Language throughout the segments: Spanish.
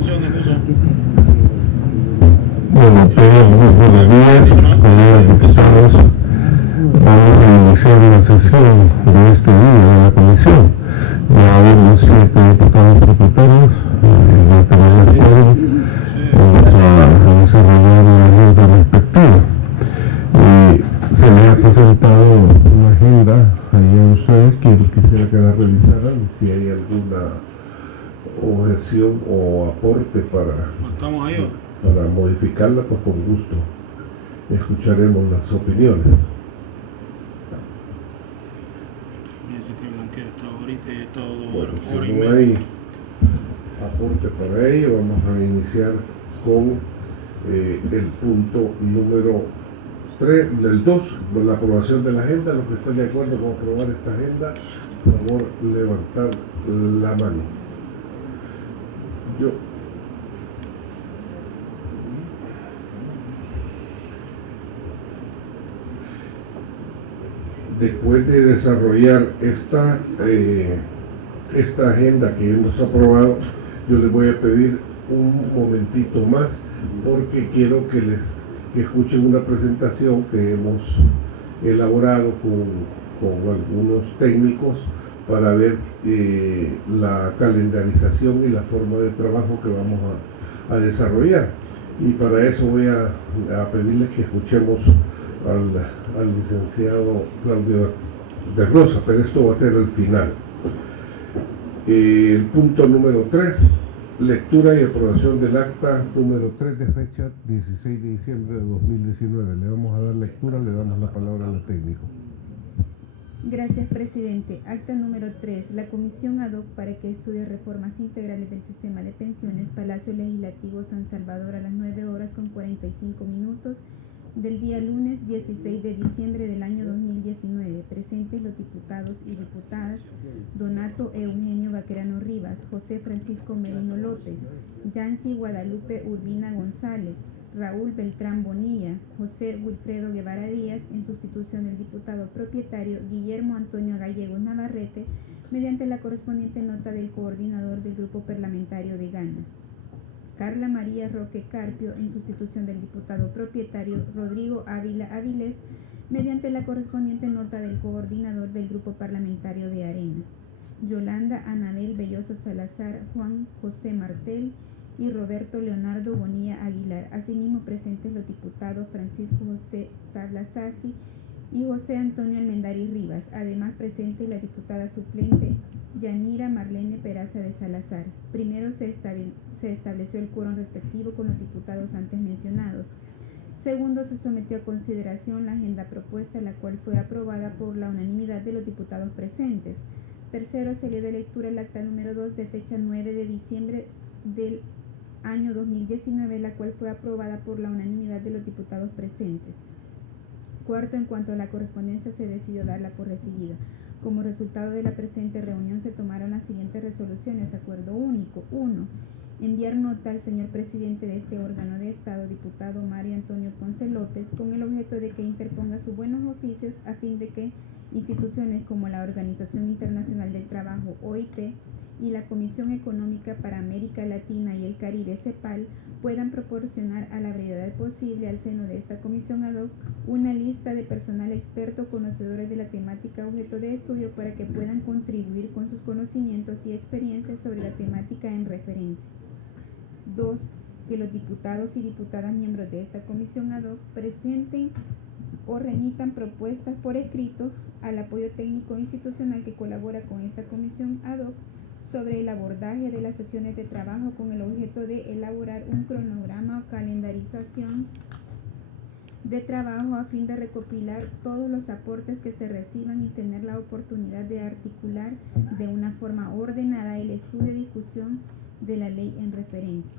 intervención en eso. Bueno, buenos días, colegas diputados. Vamos a iniciar la sesión de este día de la comisión. Ya vemos 7 diputados propietarios, de tamaño actual. Vamos a desarrollar la agenda respectiva. Se les ha presentado una agenda ahí a ustedes que quisiera que la revisaran, si hay alguna objeción o aporte para modificarla, pues con gusto escucharemos las opiniones. Bueno, si no hay aporte para ello, vamos a iniciar con el punto número 3, el 2, la aprobación de la agenda. Los que estén de acuerdo con aprobar esta agenda, por favor, levantar la mano. Después de desarrollar esta agenda que hemos aprobado, yo les voy a pedir un momentito más porque quiero que escuchen una presentación que hemos elaborado con algunos técnicos para ver la calendarización y la forma de trabajo que vamos a desarrollar. Y para eso voy a pedirles que escuchemos al licenciado Claudio de Rosa, pero esto va a ser el final. El punto número 3, lectura y aprobación del acta número 3 de fecha 16 de diciembre de 2019. Le vamos a dar lectura, le damos la palabra al técnico. Gracias, presidente. Acta número 3. La Comisión ad hoc para que estudie reformas integrales del sistema de pensiones, Palacio Legislativo San Salvador, a las 9:45 del día lunes 16 de diciembre del año 2019. Presentes los diputados y diputadas: Donato Eugenio Baquerano Rivas, José Francisco Merino López, Yancy Guadalupe Urbina González, Raúl Beltrán Bonilla, José Wilfredo Guevara Díaz, en sustitución del diputado propietario Guillermo Antonio Gallegos Navarrete, mediante la correspondiente nota del coordinador del grupo parlamentario de Gana. Carla María Roque Carpio, en sustitución del diputado propietario Rodrigo Ávila Avilés, mediante la correspondiente nota del coordinador del grupo parlamentario de Arena. Yolanda Anabel Belloso Salazar, Juan José Martel y Roberto Leonardo Bonilla Aguilar. Asimismo, presentes los diputados Francisco José Sabla Safi y José Antonio Almendari Rivas. Además, presente la diputada suplente Yanira Marlene Peraza de Salazar. Primero, se estableció el quórum respectivo con los diputados antes mencionados. Segundo, se sometió a consideración la agenda propuesta, la cual fue aprobada por la unanimidad de los diputados presentes. Tercero, se le dio lectura el acta número 2 de fecha 9 de diciembre del año 2019, la cual fue aprobada por la unanimidad de los diputados presentes. Cuarto, en cuanto a la correspondencia, se decidió darla por recibida. Como resultado de la presente reunión se tomaron las siguientes resoluciones. Acuerdo único. 1. Enviar nota al señor presidente de este órgano de Estado, diputado Mario Antonio Ponce López, con el objeto de que interponga sus buenos oficios a fin de que instituciones como la Organización Internacional del Trabajo, OIT, y la Comisión Económica para América Latina y el Caribe, CEPAL, puedan proporcionar a la brevedad posible al seno de esta comisión ad hoc una lista de personal experto conocedores de la temática objeto de estudio para que puedan contribuir con sus conocimientos y experiencias sobre la temática en referencia. 2. Que los diputados y diputadas miembros de esta comisión ad hoc presenten o remitan propuestas por escrito al apoyo técnico institucional que colabora con esta comisión ad hoc sobre el abordaje de las sesiones de trabajo con el objeto de elaborar un cronograma o calendarización de trabajo a fin de recopilar todos los aportes que se reciban y tener la oportunidad de articular de una forma ordenada el estudio y discusión de la ley en referencia.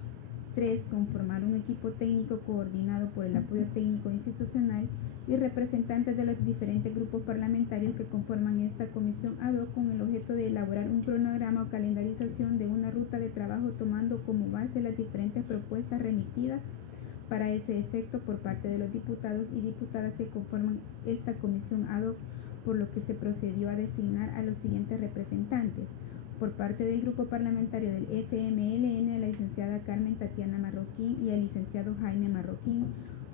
3. Conformar un equipo técnico coordinado por el apoyo técnico institucional y representantes de los diferentes grupos parlamentarios que conforman esta comisión ad hoc con el objeto de elaborar un cronograma o calendarización de una ruta de trabajo tomando como base las diferentes propuestas remitidas para ese efecto por parte de los diputados y diputadas que conforman esta comisión ad hoc, por lo que se procedió a designar a los siguientes representantes: Por parte del Grupo Parlamentario del FMLN, a la licenciada Carmen Tatiana Marroquín y al licenciado Jaime Marroquín.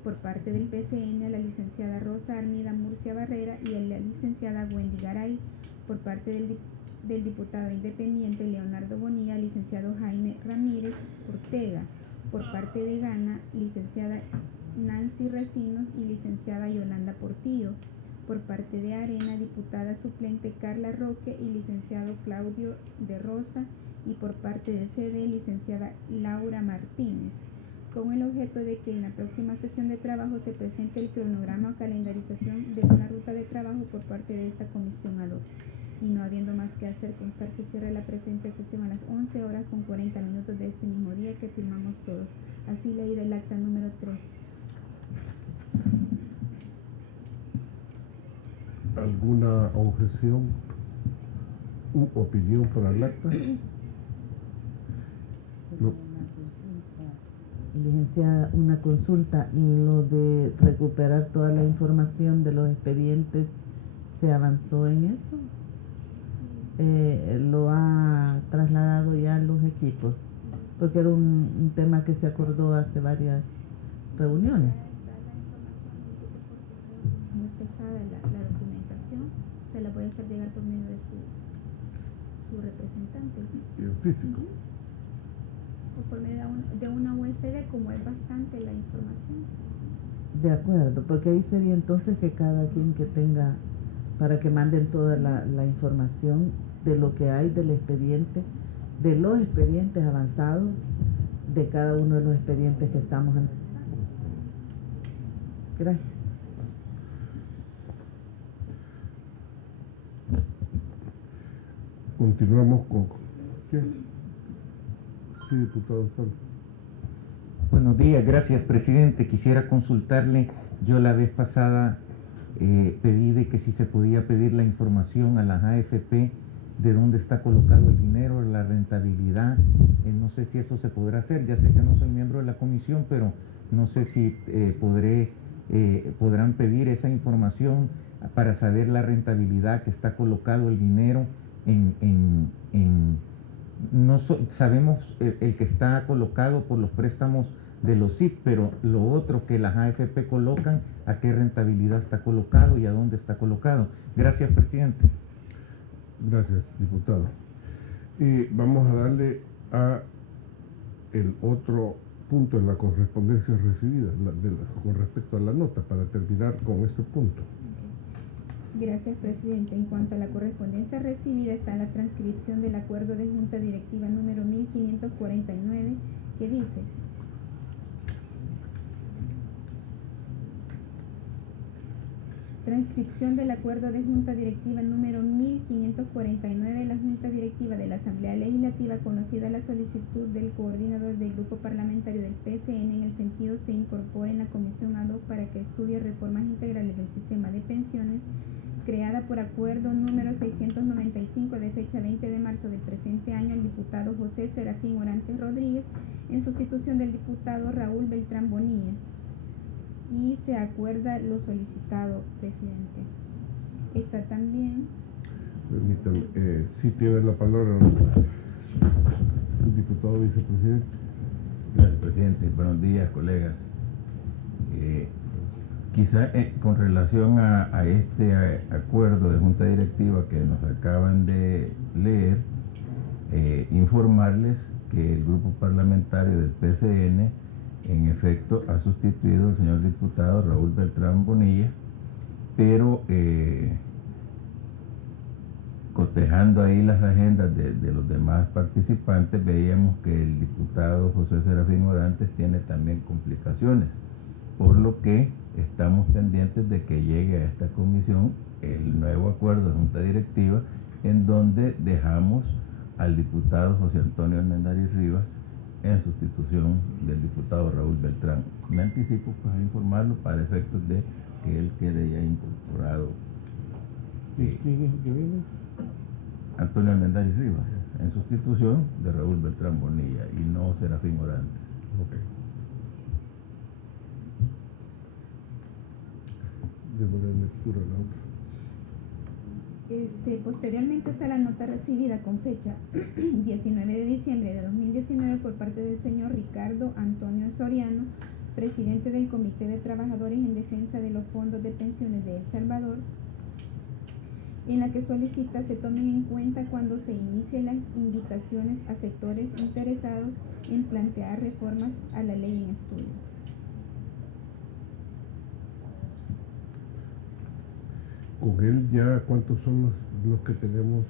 Por parte del PCN, a la licenciada Rosa Armida Murcia Barrera y a la licenciada Wendy Garay. Por parte del diputado independiente Leonardo Bonilla, licenciado Jaime Ramírez Ortega. Por parte de Gana, licenciada Nancy Recinos y licenciada Yolanda Portillo. Por parte de Arena, diputada suplente Carla Roque y licenciado Claudio de Rosa. Y por parte de CD, licenciada Laura Martínez, con el objeto de que en la próxima sesión de trabajo se presente el cronograma o calendarización de una ruta de trabajo por parte de esta comisión ad hoc. Y no habiendo más que hacer, constar se cierra la presente sesión a las 11 horas con 40 minutos de este mismo día que firmamos todos. Así leída el acta número 3. ¿Alguna objeción u opinión para el acta? No. Licenciada, una consulta. Lo de recuperar toda la información de los expedientes, ¿se avanzó en eso? ¿Lo ha trasladado ya a los equipos? Porque era un tema que se acordó hace varias reuniones. Muy pesada la documentación, se la voy a hacer llegar por medio de su representante. ¿Y en físico? O por medio de una USB, como es bastante la información. De acuerdo, porque ahí sería entonces que cada quien que tenga, para que manden toda la información de lo que hay del expediente, de los expedientes avanzados, de cada uno de los expedientes que estamos analizando. Gracias. Continuamos con... ¿Qué? Sí, diputado Sal. Buenos días, gracias presidente. Quisiera consultarle, yo la vez pasada pedí de que si se podía pedir la información a las AFP de dónde está colocado el dinero, la rentabilidad. No sé si eso se podrá hacer, ya sé que no soy miembro de la comisión, pero no sé si podrán pedir esa información para saber la rentabilidad que está colocado el dinero sabemos el que está colocado por los préstamos de los SIP, pero lo otro que las AFP colocan, a qué rentabilidad está colocado y a dónde está colocado. Gracias, presidente. Gracias, diputado. Vamos a darle a el otro punto en la correspondencia recibida, con respecto a la nota, para terminar con este punto. Gracias, presidente. En cuanto a la correspondencia recibida, está la transcripción del acuerdo de Junta Directiva número 1549, que dice: transcripción del acuerdo de Junta Directiva número 1549, la Junta Directiva de la Asamblea Legislativa, conocida la solicitud del coordinador del Grupo Parlamentario del PCN, en el sentido se incorpore en la comisión ad hoc para que estudie reformas integrales del sistema de pensiones, creada por acuerdo número 695 de fecha 20 de marzo del presente año, el diputado José Serafín Orantes Rodríguez, en sustitución del diputado Raúl Beltrán Bonilla. Y se acuerda lo solicitado, presidente. Está también... Permítame, sí tiene la palabra el diputado vicepresidente. Gracias, presidente. Buenos días, colegas. Quizá con relación a este acuerdo de Junta Directiva que nos acaban de leer, informarles que el grupo parlamentario del PCN en efecto ha sustituido al señor diputado Raúl Beltrán Bonilla, pero cotejando ahí las agendas de los demás participantes, veíamos que el diputado José Serafín Orantes tiene también complicaciones, por lo que estamos pendientes de que llegue a esta comisión el nuevo acuerdo de Junta Directiva, en donde dejamos al diputado José Antonio Armendáriz Rivas en sustitución del diputado Raúl Beltrán. Me anticipo pues a informarlo para efectos de que él quede ya incorporado. ¿Quién es el que viene? Antonio Armendáriz Rivas, en sustitución de Raúl Beltrán Bonilla, y no Serafín Orantes. Ok. Démosle lectura a la otra. Posteriormente está la nota recibida con fecha 19 de diciembre de 2019 por parte del señor Ricardo Antonio Soriano, presidente del Comité de Trabajadores en Defensa de los Fondos de Pensiones de El Salvador, en la que solicita se tomen en cuenta cuando se inicien las invitaciones a sectores interesados en plantear reformas a la ley en estudio. Con él ya, ¿cuántos son los que tenemos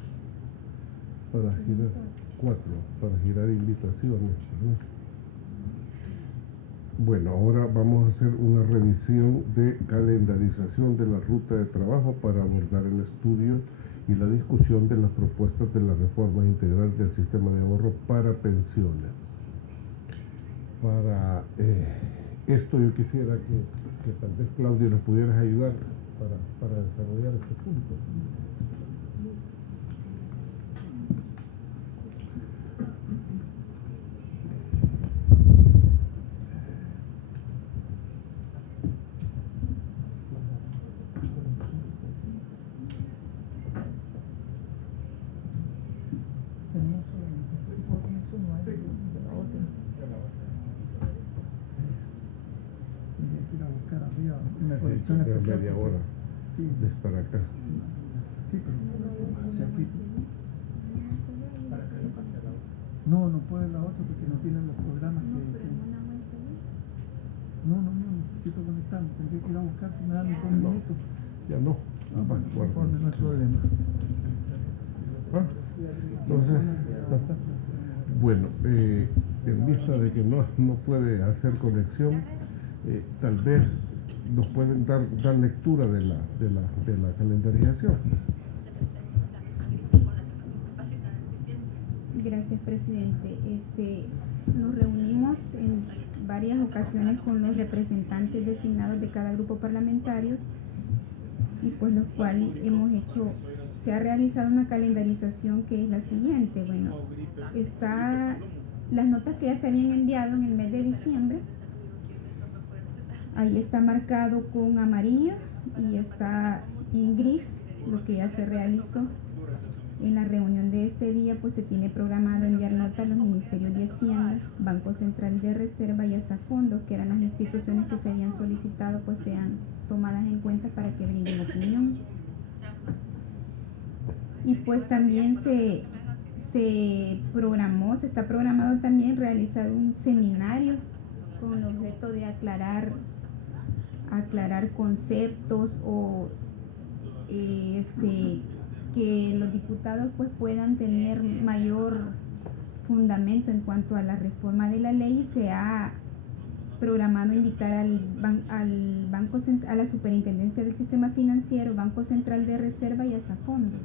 para girar? 4, para girar invitaciones, ¿verdad? Bueno, ahora vamos a hacer una revisión de calendarización de la ruta de trabajo para abordar el estudio y la discusión de las propuestas de la reforma integral del sistema de ahorro para pensiones. Para esto yo quisiera que tal vez Claudio nos pudieras ayudar para desarrollar este punto. Media hora de estar acá. Sí, pero si aquí... No puede la otra porque no tienen los programas que... No, necesito conectarme, tendría que ir a buscar si me dan 2 minutos. Ya no. Bueno, conforme, no hay problema. Entonces, bueno, en vista de que no puede hacer conexión, tal vez nos pueden dar lectura de la calendarización. Gracias, presidente. Nos reunimos en varias ocasiones con los representantes designados de cada grupo parlamentario y pues los cuales se ha realizado una calendarización que es la siguiente. Bueno, las notas que ya se habían enviado en el mes de diciembre. Ahí está marcado con amarillo y está en gris lo que ya se realizó. En la reunión de este día pues se tiene programado enviar nota a los ministerios de Hacienda, Banco Central de Reserva y Asafondo, que eran las instituciones que se habían solicitado, pues sean tomadas en cuenta para que brinden opinión. Y pues también se está programado también realizar un seminario con el objeto de aclarar conceptos o que los diputados pues puedan tener mayor fundamento en cuanto a la reforma de la ley. Se ha programado invitar a la Superintendencia del Sistema Financiero, Banco Central de Reserva y Asafondos.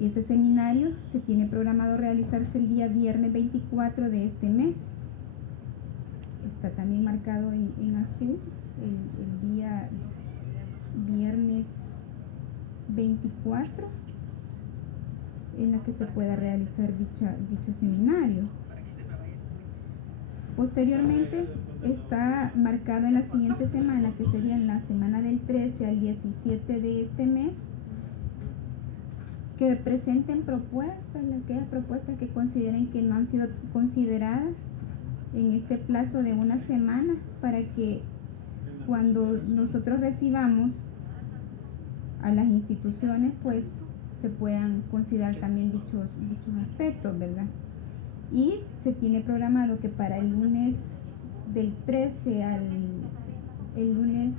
Ese seminario se tiene programado realizarse el día viernes 24 de este mes. Está también marcado en azul el día viernes 24 en la que se pueda realizar dicho seminario. Posteriormente está marcado en la siguiente semana, que sería en la semana del 13 al 17 de este mes, que presenten propuestas, aquellas propuestas que consideren que no han sido consideradas en este plazo de una semana, para que cuando nosotros recibamos a las instituciones pues se puedan considerar también dichos aspectos, ¿verdad? Y se tiene programado que para el lunes del 13 al el lunes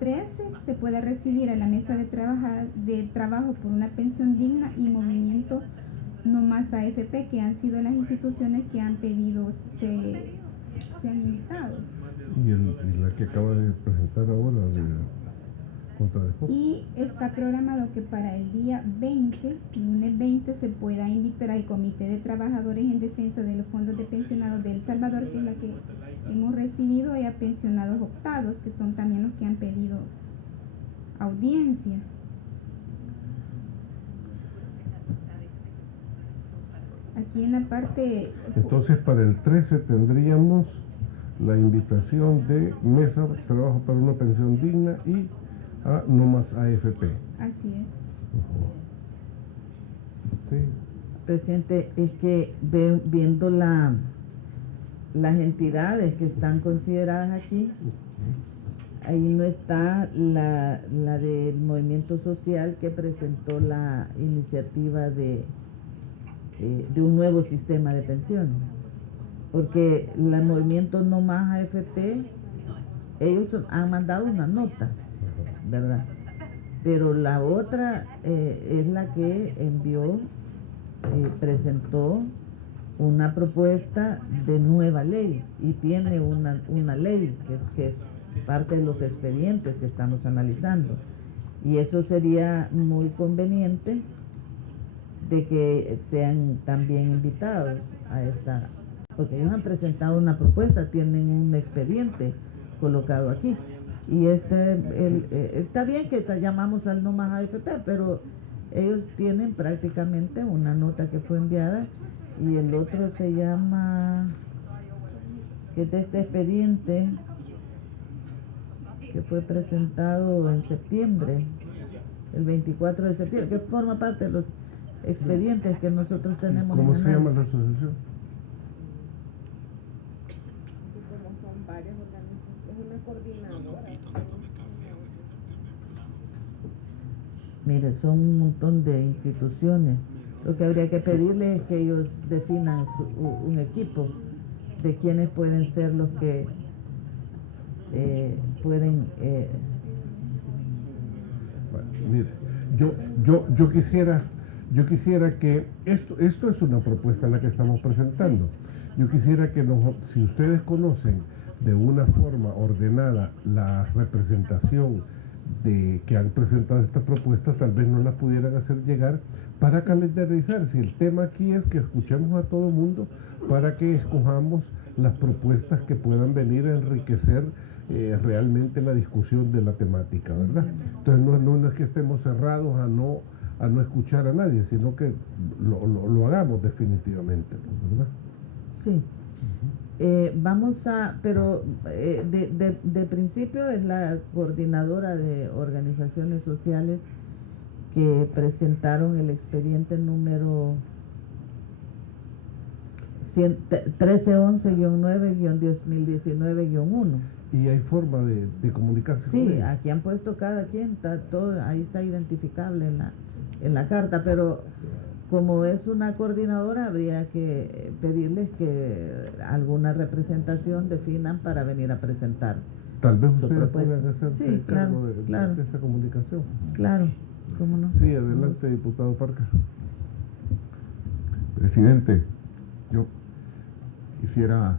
13 se pueda recibir a la mesa de trabajo por una pensión digna y movimiento No Más AFP, que han sido las instituciones que han pedido sean invitados. Y la que acaba de presentar ahora de contra de Fox. Y está programado que para el día 20, lunes 20, se pueda invitar al Comité de Trabajadores en Defensa de los Fondos de Pensionados de El Salvador, que es la que hemos recibido, y a pensionados optados, que son también los que han pedido audiencia. Aquí en la parte... Entonces para el 13 tendríamos la invitación de mesa de trabajo para una pensión digna y a No Más AFP. Así es. Sí. Presidente, es que viendo las entidades que están consideradas aquí, ahí no está la del movimiento social que presentó la iniciativa de un nuevo sistema de pensiones. Porque el movimiento No Más AFP, ellos han mandado una nota, ¿verdad? Pero la otra es la que envió, presentó una propuesta de nueva ley y tiene una ley que es parte de los expedientes que estamos analizando. Y eso sería muy conveniente de que sean también invitados a esta, porque ellos han presentado una propuesta, tienen un expediente colocado aquí. Y está bien que llamamos al No Más AFP, pero ellos tienen prácticamente una nota que fue enviada y el otro se llama, que es de este expediente que fue presentado en septiembre, el 24 de septiembre, que forma parte de los expedientes que nosotros tenemos. ¿Cómo en se llama la análisis. asociación? Como son varias organizaciones, es una coordinadora. Mire, son un montón de instituciones. Lo que habría que pedirles es que ellos definan un equipo de quienes pueden ser los que pueden... Bueno, mire, yo quisiera que esto es una propuesta la que estamos presentando. Yo quisiera que si ustedes conocen de una forma ordenada la representación que han presentado estas propuestas, tal vez nos las pudieran hacer llegar para calendarizar. Si el tema aquí es que escuchemos a todo el mundo para que escojamos las propuestas que puedan venir a enriquecer realmente la discusión de la temática, ¿verdad? Entonces no es que estemos cerrados a no escuchar a nadie, sino que lo hagamos definitivamente, ¿verdad? Sí. Vamos a, pero de principio es la coordinadora de organizaciones sociales que presentaron el expediente número 1311-9-2019-1. Y hay forma de comunicarse con Sí, ellos. aquí han puesto cada quien, está todo, ahí está identificable en la carta, pero como es una coordinadora, habría que pedirles que alguna representación definan para venir a presentar. Tal vez su ustedes propuesta. puedan hacerse Sí, cargo claro. de esa comunicación. Claro, ¿cómo no? Sí, adelante, diputado Parca. Presidente, yo quisiera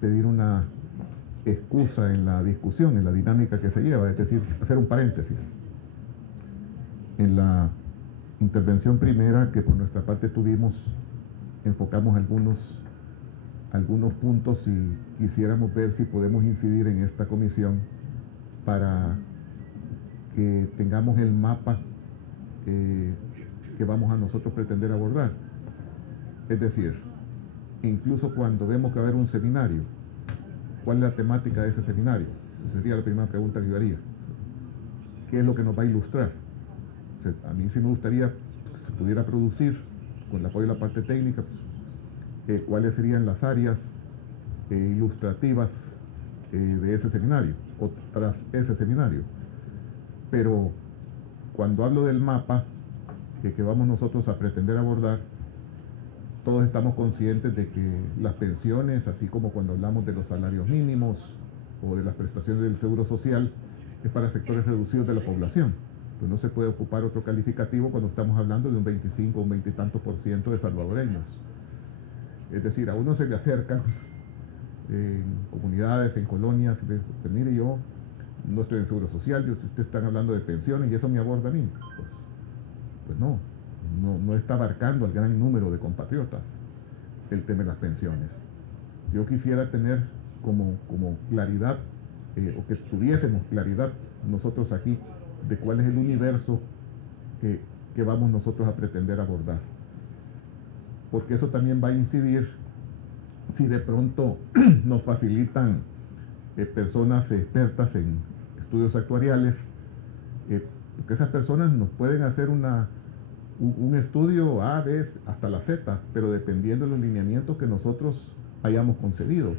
pedir una excusa en la discusión, en la dinámica que se lleva, es decir, hacer un paréntesis. En la intervención primera que por nuestra parte tuvimos, enfocamos algunos puntos y quisiéramos ver si podemos incidir en esta comisión para que tengamos el mapa que vamos a nosotros pretender abordar. Es decir, incluso cuando vemos que va a haber un seminario, ¿cuál es la temática de ese seminario? Esa sería la primera pregunta que yo haría. ¿Qué es lo que nos va a ilustrar? O sea, a mí sí me gustaría, si se pudiera producir, con el apoyo de la parte técnica, cuáles serían las áreas ilustrativas de ese seminario, o tras ese seminario. Pero cuando hablo del mapa que vamos nosotros a pretender abordar, todos estamos conscientes de que las pensiones, así como cuando hablamos de los salarios mínimos o de las prestaciones del seguro social, es para sectores reducidos de la población. Pues no se puede ocupar otro calificativo cuando estamos hablando de un 25 o un 20 y tantos % de salvadoreños. Es decir, a uno se le acercan en comunidades, en colonias, y le dicen, pues mire, yo no estoy en seguro social, ustedes están hablando de pensiones y eso me aborda a mí. Pues no está abarcando al gran número de compatriotas el tema de las pensiones. Yo quisiera tener como claridad, o que tuviésemos claridad nosotros aquí, de cuál es el universo que vamos nosotros a pretender abordar. Porque eso también va a incidir si de pronto nos facilitan personas expertas en estudios actuariales porque esas personas nos pueden hacer un estudio A, B, hasta la Z, pero dependiendo de los lineamientos que nosotros hayamos concedido.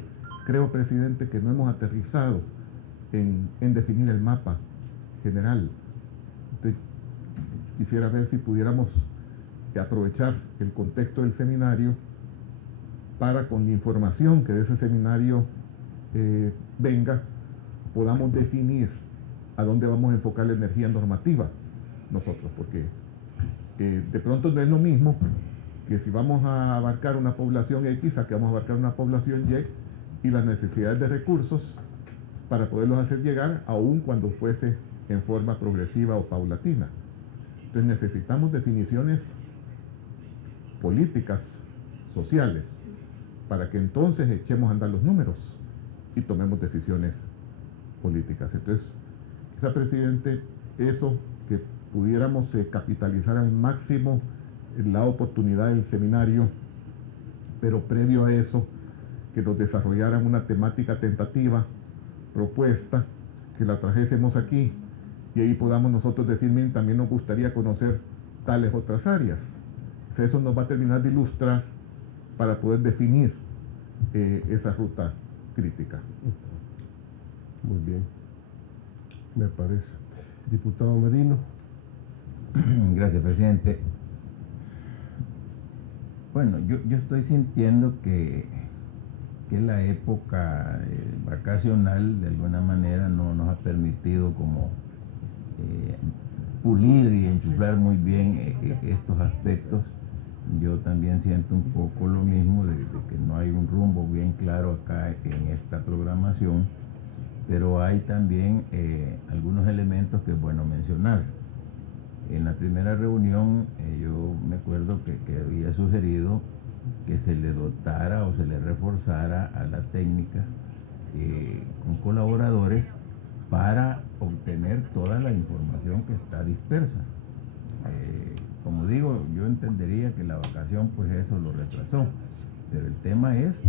Creo, presidente, que no hemos aterrizado en definir el mapa general. Entonces, quisiera ver si pudiéramos aprovechar el contexto del seminario para, con la información que de ese seminario venga, podamos definir a dónde vamos a enfocar la energía normativa nosotros, porque de pronto no es lo mismo que si vamos a abarcar una población X, a que vamos a abarcar una población Y, y las necesidades de recursos para poderlos hacer llegar, aun cuando fuese en forma progresiva o paulatina. Entonces necesitamos definiciones políticas, sociales, para que entonces echemos a andar los números y tomemos decisiones políticas. Entonces, quizá, presidente, eso, que pudiéramos capitalizar al máximo la oportunidad del seminario, pero previo a eso, que nos desarrollaran una temática tentativa, propuesta, que la trajésemos aquí, y ahí podamos nosotros decir, miren, también nos gustaría conocer tales otras áreas. O sea, eso nos va a terminar de ilustrar para poder definir esa ruta crítica. Muy bien, me parece. Diputado Merino. Gracias, presidente. Bueno, yo estoy sintiendo que la época vacacional de alguna manera no nos ha permitido como pulir y enchuflar muy bien estos aspectos. Yo también siento un poco lo mismo de que no hay un rumbo bien claro acá en esta programación, pero hay también algunos elementos que es bueno mencionar. En la primera reunión yo me acuerdo que había sugerido que se le dotara o se le reforzara a la técnica con colaboradores para obtener toda la información que está dispersa. Como digo, yo entendería que la vacación pues eso lo retrasó, pero el tema es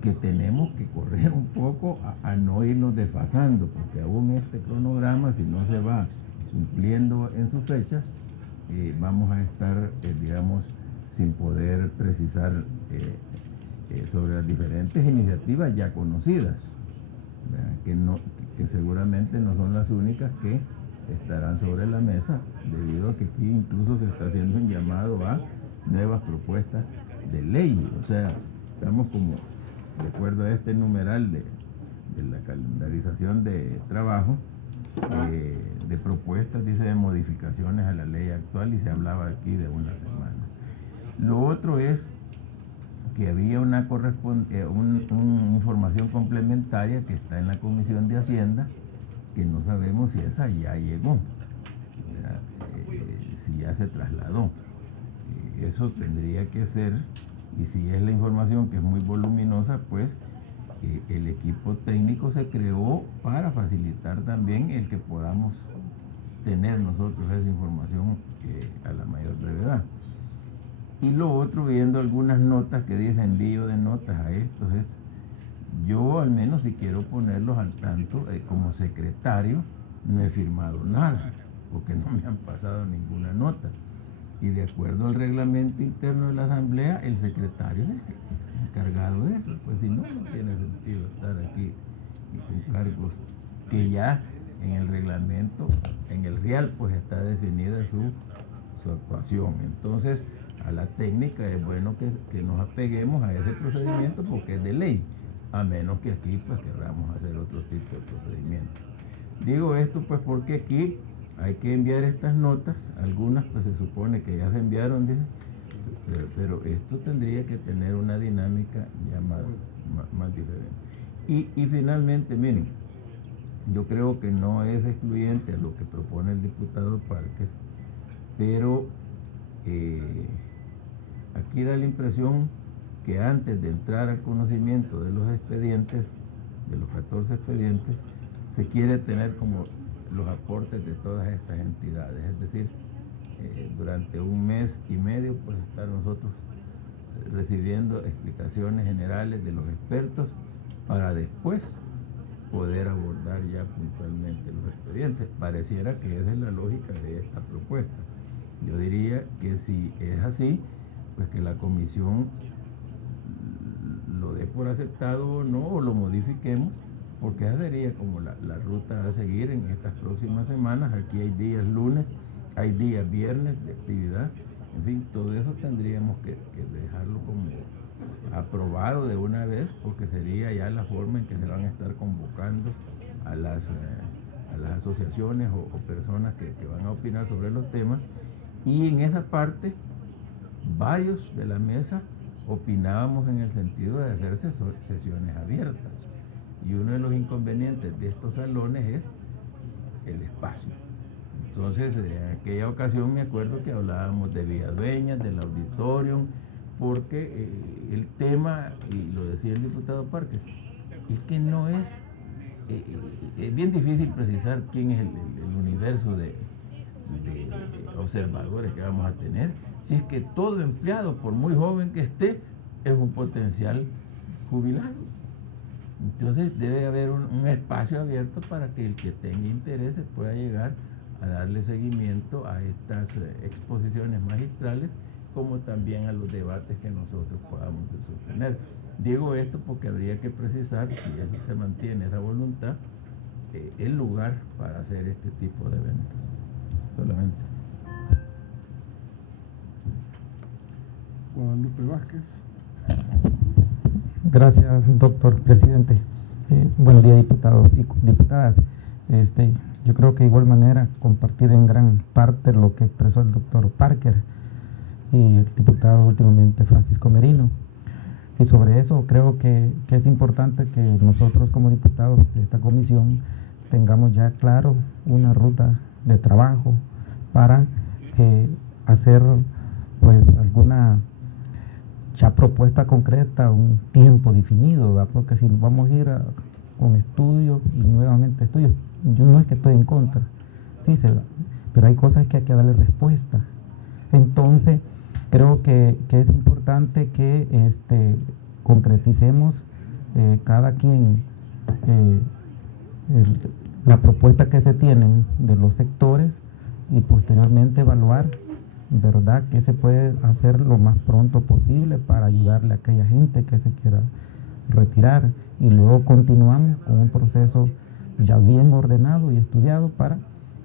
que tenemos que correr un poco a no irnos desfasando, porque aún este cronograma, si no se va cumpliendo en sus fechas, vamos a estar, digamos, sin poder precisar sobre las diferentes iniciativas ya conocidas, que seguramente no son las únicas que estarán sobre la mesa, debido a que aquí incluso se está haciendo un llamado a nuevas propuestas de ley. O sea, estamos como, de acuerdo a este numeral de la calendarización de trabajo, de propuestas, dice, de modificaciones a la ley actual, y se hablaba aquí de una semana. Lo otro es que había una información complementaria que está en la Comisión de Hacienda, que no sabemos si esa ya llegó, si ya se trasladó. Eso tendría que ser, y si es la información que es muy voluminosa, pues el equipo técnico se creó para facilitar también el que podamos tener nosotros esa información a la mayor brevedad. Y lo otro, viendo algunas notas que dice envío de notas a estos, yo al menos, si quiero ponerlos al tanto, como secretario no he firmado nada, porque no me han pasado ninguna nota. Y de acuerdo al reglamento interno de la Asamblea, el secretario es el encargado de eso, pues si no, no tiene sentido estar aquí con cargos que ya en el reglamento, en el RIAL, pues está definida su actuación. Entonces, a la técnica es bueno que nos apeguemos a ese procedimiento porque es de ley, a menos que aquí pues queramos hacer otro tipo de procedimiento. Digo esto pues porque aquí hay que enviar estas notas, algunas pues se supone que ya se enviaron, pero esto tendría que tener una dinámica ya más diferente. Y finalmente, miren, yo creo que no es excluyente a lo que propone el diputado Parker, pero aquí da la impresión que antes de entrar al conocimiento de los expedientes, de los 14 expedientes, se quiere tener como los aportes de todas estas entidades, es decir, durante un mes y medio pues estar nosotros recibiendo explicaciones generales de los expertos para después poder abordar ya puntualmente los expedientes. Pareciera que esa es la lógica de esta propuesta. Yo diría que si es así, pues que la comisión lo dé por aceptado o no, o lo modifiquemos, porque esa sería como la ruta a seguir en estas próximas semanas. Aquí hay días lunes, hay días viernes de actividad, en fin, todo eso tendríamos que dejarlo como aprobado de una vez, porque sería ya la forma en que se van a estar convocando a las asociaciones o personas que van a opinar sobre los temas. Y en esa parte, varios de la mesa opinábamos en el sentido de hacer sesiones abiertas. Y uno de los inconvenientes de estos salones es el espacio. Entonces, en aquella ocasión me acuerdo que hablábamos de Villadueñas, del auditorium, porque el tema, y lo decía el diputado Parker, es que no es bien difícil precisar quién es el universo de observadores que vamos a tener, si es que todo empleado, por muy joven que esté, es un potencial jubilado. Entonces debe haber un espacio abierto para que el que tenga interés pueda llegar a darle seguimiento a estas exposiciones magistrales, como también a los debates que nosotros podamos sostener. Digo esto porque habría que precisar, si así se mantiene esa voluntad, el lugar para hacer este tipo de eventos. Solamente. Guadalupe Vázquez. Gracias, doctor presidente. Buen día, diputados y diputadas. Yo creo que de igual manera compartir en gran parte lo que expresó el doctor Parker y el diputado últimamente Francisco Merino. Y sobre eso creo que es importante que nosotros como diputados de esta comisión tengamos ya claro una ruta de trabajo para hacer pues alguna ya propuesta concreta, un tiempo definido, ¿verdad? Porque si vamos a ir con estudios y nuevamente estudios, yo no es que estoy en contra, sí se da, pero hay cosas que hay que darle respuesta. Entonces creo que es importante que concreticemos cada quien la propuesta que se tienen de los sectores y posteriormente evaluar, ¿verdad?, qué se puede hacer lo más pronto posible para ayudarle a aquella gente que se quiera retirar, y luego continuamos con un proceso ya bien ordenado y estudiado para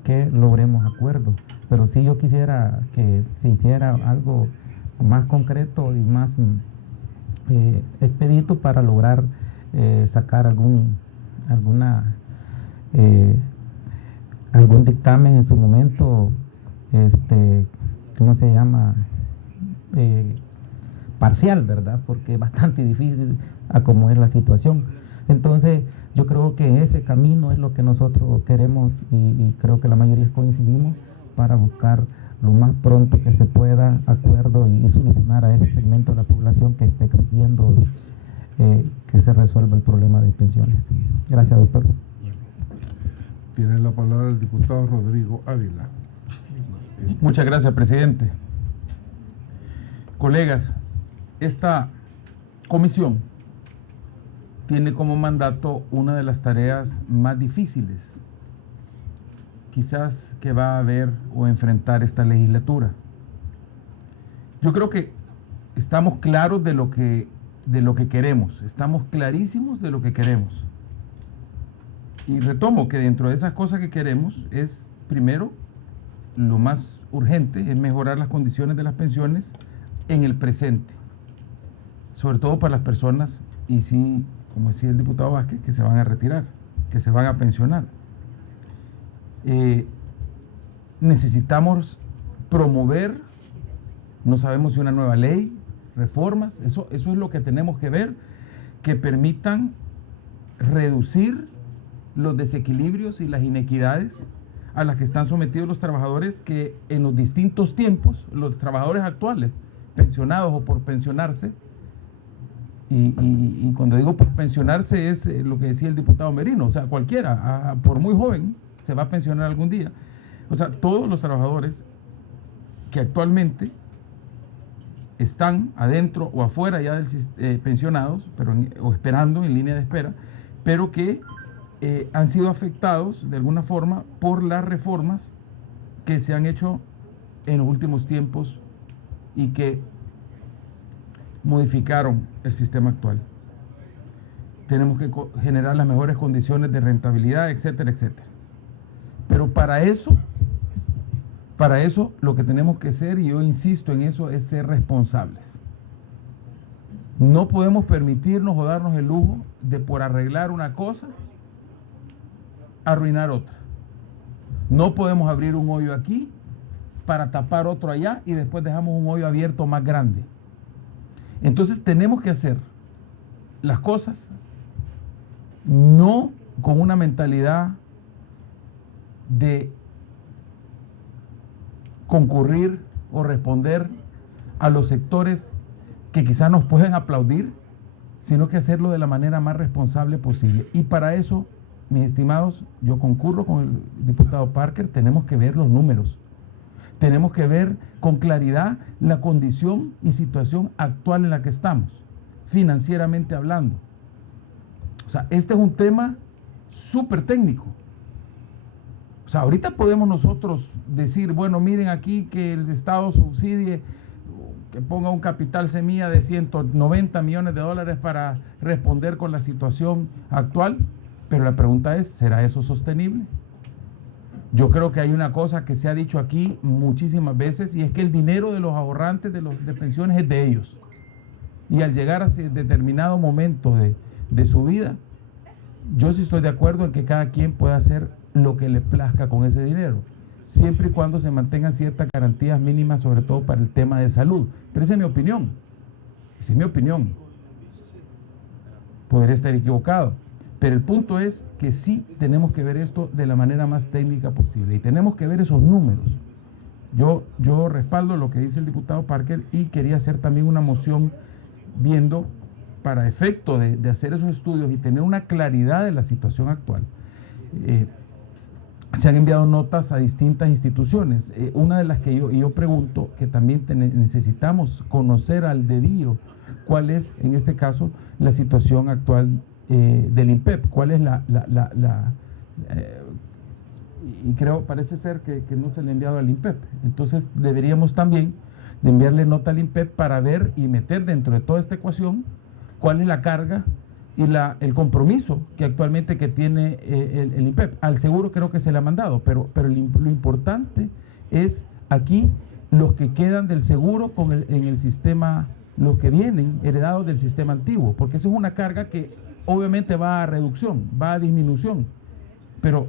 que logremos acuerdos. Pero sí yo quisiera que se hiciera algo más concreto y más expedito para lograr sacar algún dictamen en su momento, ¿cómo se llama? Parcial, ¿verdad? Porque es bastante difícil a cómo es la situación. Entonces, yo creo que ese camino es lo que nosotros queremos y creo que la mayoría coincidimos para buscar lo más pronto que se pueda acuerdo y solucionar a ese segmento de la población que está exigiendo que se resuelva el problema de pensiones. Gracias, doctor. Tiene la palabra el diputado Rodrigo Ávila. Muchas gracias, presidente. Colegas, esta comisión tiene como mandato una de las tareas más difíciles, quizás, que va a haber o enfrentar esta legislatura. Yo creo que estamos claros de lo que queremos, estamos clarísimos de lo que queremos. Y retomo que dentro de esas cosas que queremos es, primero, lo más urgente es mejorar las condiciones de las pensiones en el presente, sobre todo para las personas, y sí, como decía el diputado Vázquez, que se van a retirar, que se van a pensionar. Necesitamos promover, no sabemos si una nueva ley, reformas, eso es lo que tenemos que ver, que permitan reducir los desequilibrios y las inequidades a las que están sometidos los trabajadores, que en los distintos tiempos, los trabajadores actuales, pensionados o por pensionarse, y cuando digo por pensionarse es lo que decía el diputado Merino, o sea, cualquiera, por muy joven, se va a pensionar algún día. O sea, todos los trabajadores que actualmente están adentro o afuera ya del pensionados, o esperando en línea de espera, pero que han sido afectados de alguna forma por las reformas que se han hecho en los últimos tiempos y que modificaron el sistema actual. Tenemos que generar las mejores condiciones de rentabilidad, etcétera, etcétera. Pero para eso lo que tenemos que ser, y yo insisto en eso, es ser responsables. No podemos permitirnos o darnos el lujo de, por arreglar una cosa, arruinar otra. No podemos abrir un hoyo aquí para tapar otro allá y después dejamos un hoyo abierto más grande. Entonces tenemos que hacer las cosas no con una mentalidad de concurrir o responder a los sectores que quizás nos pueden aplaudir, sino que hacerlo de la manera más responsable posible. Y para eso, mis estimados, yo concurro con el diputado Parker, tenemos que ver los números. Tenemos que ver con claridad la condición y situación actual en la que estamos, financieramente hablando. O sea, este es un tema súper técnico. O sea, ahorita podemos nosotros decir, bueno, miren aquí que el Estado subsidie, que ponga un capital semilla de 190 millones de dólares para responder con la situación actual, pero la pregunta es, ¿será eso sostenible? Yo creo que hay una cosa que se ha dicho aquí muchísimas veces, y es que el dinero de los ahorrantes de pensiones es de ellos. Y al llegar a determinado momento de su vida, yo sí estoy de acuerdo en que cada quien pueda hacer lo que le plazca con ese dinero, siempre y cuando se mantengan ciertas garantías mínimas, sobre todo para el tema de salud. Pero esa es mi opinión. Esa es mi opinión. Podría estar equivocado. Pero el punto es que sí tenemos que ver esto de la manera más técnica posible y tenemos que ver esos números. Yo respaldo lo que dice el diputado Parker y quería hacer también una moción viendo, para efecto de hacer esos estudios y tener una claridad de la situación actual. Se han enviado notas a distintas instituciones. Una de las que yo pregunto, que también necesitamos conocer al dedillo cuál es, en este caso, la situación actual del INPEP, cuál es y creo, parece ser que no se le ha enviado al INPEP. Entonces deberíamos también de enviarle nota al INPEP para ver y meter dentro de toda esta ecuación cuál es la carga y el compromiso que actualmente tiene el INPEP. Al seguro creo que se le ha mandado, pero lo importante es aquí los que quedan del seguro en el sistema, los que vienen heredados del sistema antiguo, porque eso es una carga que obviamente va a reducción, va a disminución, pero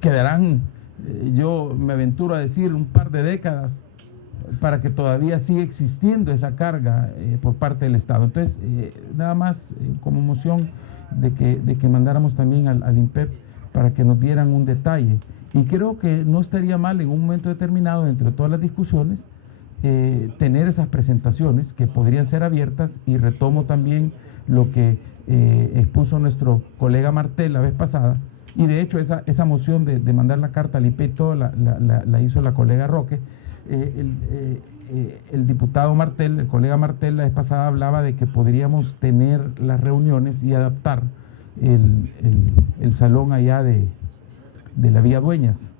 quedarán, yo me aventuro a decir, un par de décadas para que todavía siga existiendo esa carga por parte del Estado. Entonces, nada más como moción de que mandáramos también al INPEP para que nos dieran un detalle. Y creo que no estaría mal en un momento determinado, entre todas las discusiones, tener esas presentaciones que podrían ser abiertas, y retomo también lo que expuso nuestro colega Martel la vez pasada, y de hecho esa moción de mandar la carta al INPEP la hizo la colega Roque. El diputado Martel, el colega Martel la vez pasada hablaba de que podríamos tener las reuniones y adaptar el salón allá de la Vía Dueñas,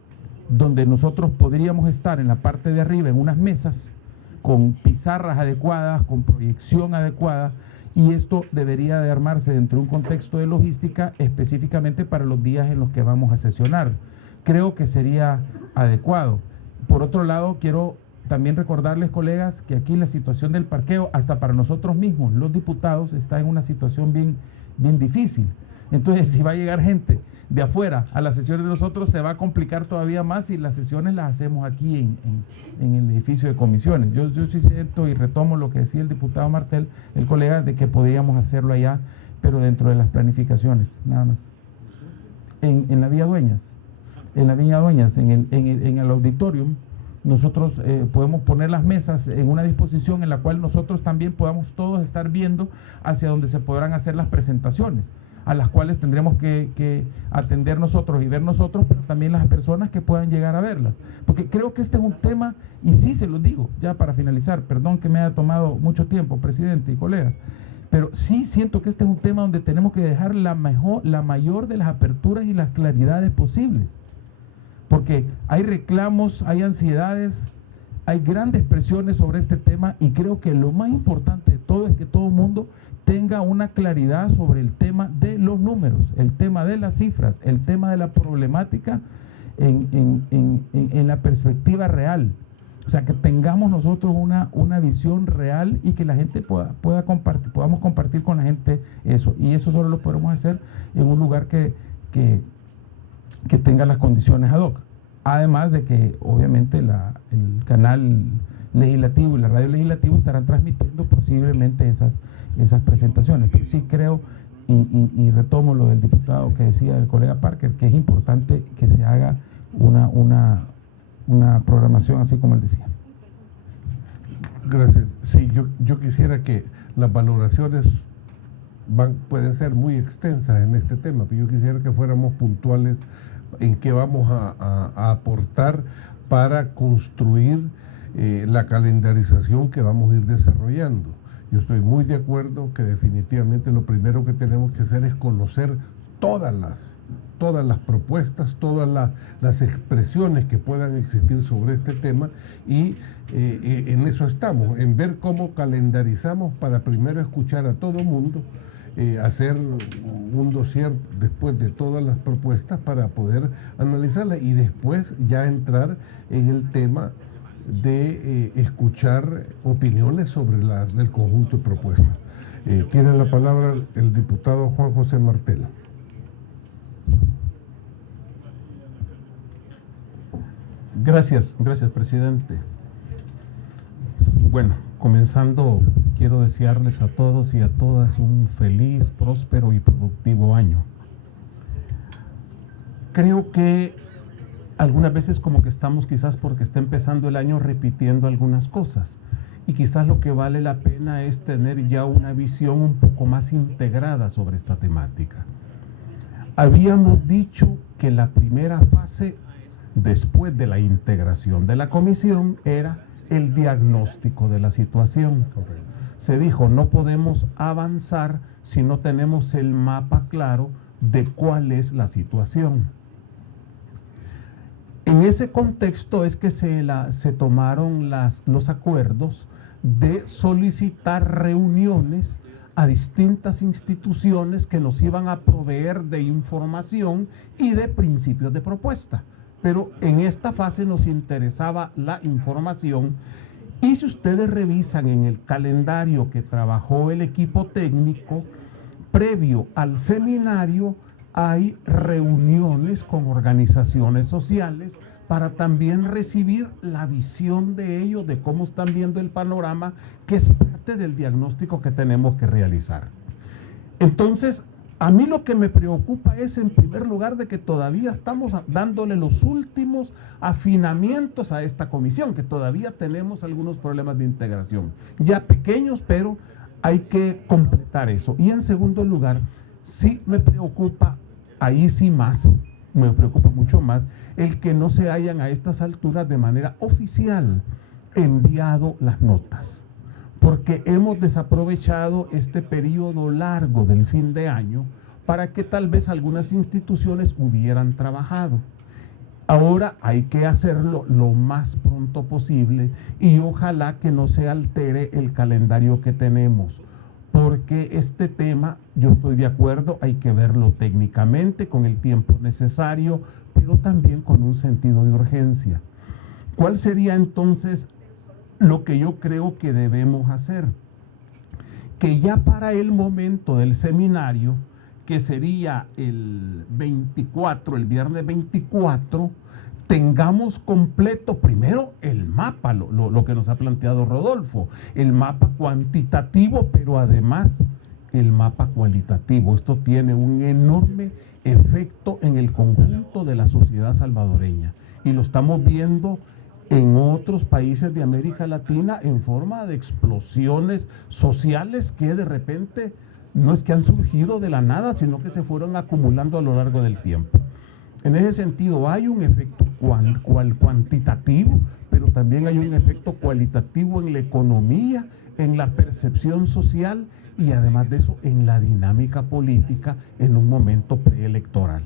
donde nosotros podríamos estar en la parte de arriba en unas mesas con pizarras adecuadas, con proyección adecuada, y esto debería de armarse dentro de un contexto de logística específicamente para los días en los que vamos a sesionar. Creo que sería adecuado. Por otro lado, quiero también recordarles, colegas, que aquí la situación del parqueo, hasta para nosotros mismos, los diputados, está en una situación bien difícil. Entonces, si va a llegar gente de afuera a las sesiones de nosotros, se va a complicar todavía más si las sesiones las hacemos aquí en el edificio de comisiones. Yo sí siento y retomo lo que decía el diputado Martel, el colega, de que podríamos hacerlo allá, pero dentro de las planificaciones, nada más. En la Vía Dueñas. En la Viña Dueñas, en el auditorium, nosotros podemos poner las mesas en una disposición en la cual nosotros también podamos todos estar viendo hacia donde se podrán hacer las presentaciones, a las cuales tendremos que atender nosotros y ver nosotros, pero también las personas que puedan llegar a verlas. Porque creo que este es un tema, y sí se los digo, ya para finalizar, perdón que me haya tomado mucho tiempo, presidente y colegas, pero sí siento que este es un tema donde tenemos que dejar la mayor de las aperturas y las claridades posibles. Porque hay reclamos, hay ansiedades, hay grandes presiones sobre este tema, y creo que lo más importante de todo es que todo el mundo tenga una claridad sobre el tema de los números, el tema de las cifras, el tema de la problemática en la perspectiva real. O sea, que tengamos nosotros una visión real y que la gente podamos compartir con la gente eso. Y eso solo lo podemos hacer en un lugar que tenga las condiciones ad hoc. Además de que obviamente el canal legislativo y la radio legislativa estarán transmitiendo posiblemente esas presentaciones. Pero sí creo, y retomo lo del diputado que decía el colega Parker, que es importante que se haga una programación así como él decía. Gracias. Sí, yo quisiera que las valoraciones pueden ser muy extensas en este tema, pero yo quisiera que fuéramos puntuales en qué vamos a aportar para construir la calendarización que vamos a ir desarrollando. Yo estoy muy de acuerdo que definitivamente lo primero que tenemos que hacer es conocer todas las propuestas, todas las expresiones que puedan existir sobre este tema, y en eso estamos, en ver cómo calendarizamos para primero escuchar a todo mundo, hacer un dossier después de todas las propuestas para poder analizarlas y después ya entrar en el tema de escuchar opiniones sobre el conjunto de propuestas. Tiene la palabra el diputado Juan José Martel. Gracias, presidente. Bueno, comenzando, quiero desearles a todos y a todas un feliz, próspero y productivo año. Creo que algunas veces como que estamos, quizás porque está empezando el año, repitiendo algunas cosas, y quizás lo que vale la pena es tener ya una visión un poco más integrada sobre esta temática. Habíamos dicho que la primera fase después de la integración de la comisión era el diagnóstico de la situación. Se dijo, no podemos avanzar si no tenemos el mapa claro de cuál es la situación. En ese contexto es que se tomaron los acuerdos de solicitar reuniones a distintas instituciones que nos iban a proveer de información y de principios de propuesta. Pero en esta fase nos interesaba la información, y si ustedes revisan en el calendario que trabajó el equipo técnico, previo al seminario hay reuniones con organizaciones sociales para también recibir la visión de ellos, de cómo están viendo el panorama, que es parte del diagnóstico que tenemos que realizar. Entonces, a mí lo que me preocupa es, en primer lugar, de que todavía estamos dándole los últimos afinamientos a esta comisión, que todavía tenemos algunos problemas de integración, ya pequeños, pero hay que completar eso. Y en segundo lugar, sí me preocupa, ahí sí más, me preocupa mucho más, el que no se hayan a estas alturas de manera oficial enviado las notas, porque hemos desaprovechado este periodo largo del fin de año para que tal vez algunas instituciones hubieran trabajado. Ahora hay que hacerlo lo más pronto posible, y ojalá que no se altere el calendario que tenemos, porque este tema, yo estoy de acuerdo, hay que verlo técnicamente con el tiempo necesario, pero también con un sentido de urgencia. ¿Cuál sería entonces lo que yo creo que debemos hacer? Que ya para el momento del seminario, que sería el 24, el viernes 24, tengamos completo primero el mapa, lo que nos ha planteado Rodolfo, el mapa cuantitativo, pero además el mapa cualitativo. Esto tiene un enorme efecto en el conjunto de la sociedad salvadoreña, y lo estamos viendo en otros países de América Latina en forma de explosiones sociales que de repente no es que han surgido de la nada, sino que se fueron acumulando a lo largo del tiempo. En ese sentido hay un efecto cuantitativo, pero también hay un efecto cualitativo en la economía, en la percepción social y además de eso en la dinámica política en un momento preelectoral,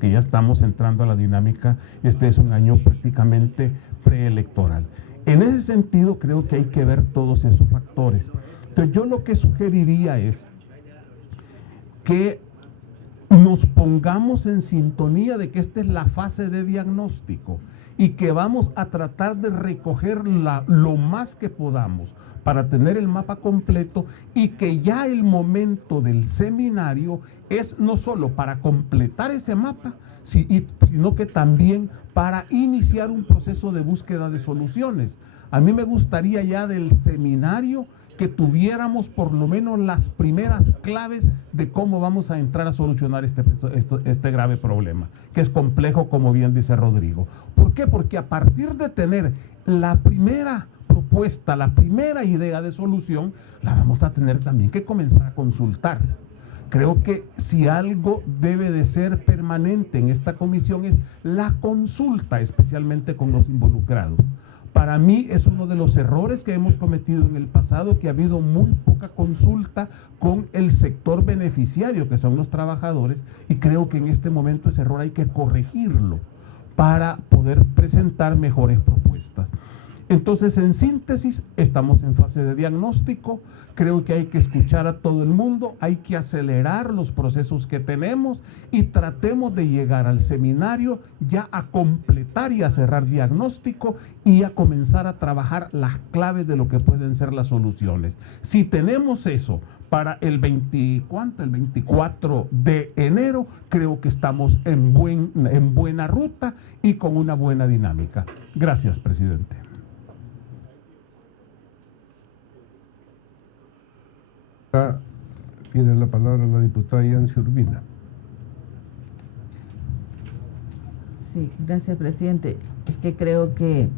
que ya estamos entrando a la dinámica, este es un año prácticamente preelectoral. En ese sentido creo que hay que ver todos esos factores. Entonces yo lo que sugeriría es que nos pongamos en sintonía de que esta es la fase de diagnóstico y que vamos a tratar de recoger lo más que podamos para tener el mapa completo, y que ya el momento del seminario es no solo para completar ese mapa, sino que también para iniciar un proceso de búsqueda de soluciones. A mí me gustaría ya del seminario que tuviéramos por lo menos las primeras claves de cómo vamos a entrar a solucionar este grave problema, que es complejo, como bien dice Rodrigo. ¿Por qué? Porque a partir de tener la primera propuesta, la primera idea de solución, la vamos a tener también que comenzar a consultar. Creo que si algo debe de ser permanente en esta comisión es la consulta, especialmente con los involucrados. Para mí es uno de los errores que hemos cometido en el pasado, que ha habido muy poca consulta con el sector beneficiario, que son los trabajadores, y creo que en este momento ese error hay que corregirlo para poder presentar mejores propuestas. Entonces, en síntesis, estamos en fase de diagnóstico. Creo que hay que escuchar a todo el mundo, hay que acelerar los procesos que tenemos y tratemos de llegar al seminario ya a completar y a cerrar diagnóstico y a comenzar a trabajar las claves de lo que pueden ser las soluciones. Si tenemos eso para el 24 de enero, creo que estamos en buena ruta y con una buena dinámica. Gracias, presidente. Tiene la palabra la diputada Yancy Urbina. Sí, gracias, presidente. Es que creo que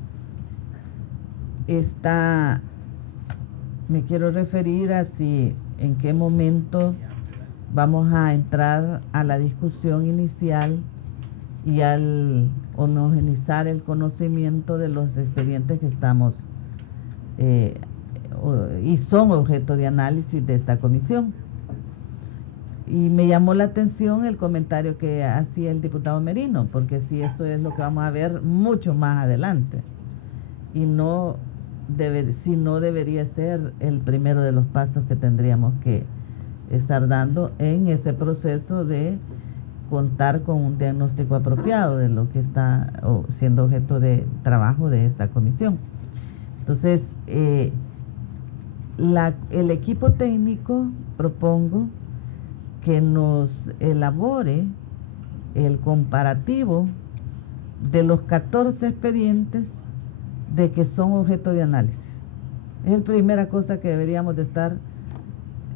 me quiero referir a en qué momento vamos a entrar a la discusión inicial y al homogeneizar el conocimiento de los expedientes que estamos y son objeto de análisis de esta comisión. Y me llamó la atención el comentario que hacía el diputado Merino, porque si eso es lo que vamos a ver mucho más adelante, y no debería ser el primero de los pasos que tendríamos que estar dando en ese proceso de contar con un diagnóstico apropiado de lo que está siendo objeto de trabajo de esta comisión. Entonces, el equipo técnico, propongo que nos elabore el comparativo de los 14 expedientes de que son objeto de análisis. Es la primera cosa que deberíamos de estar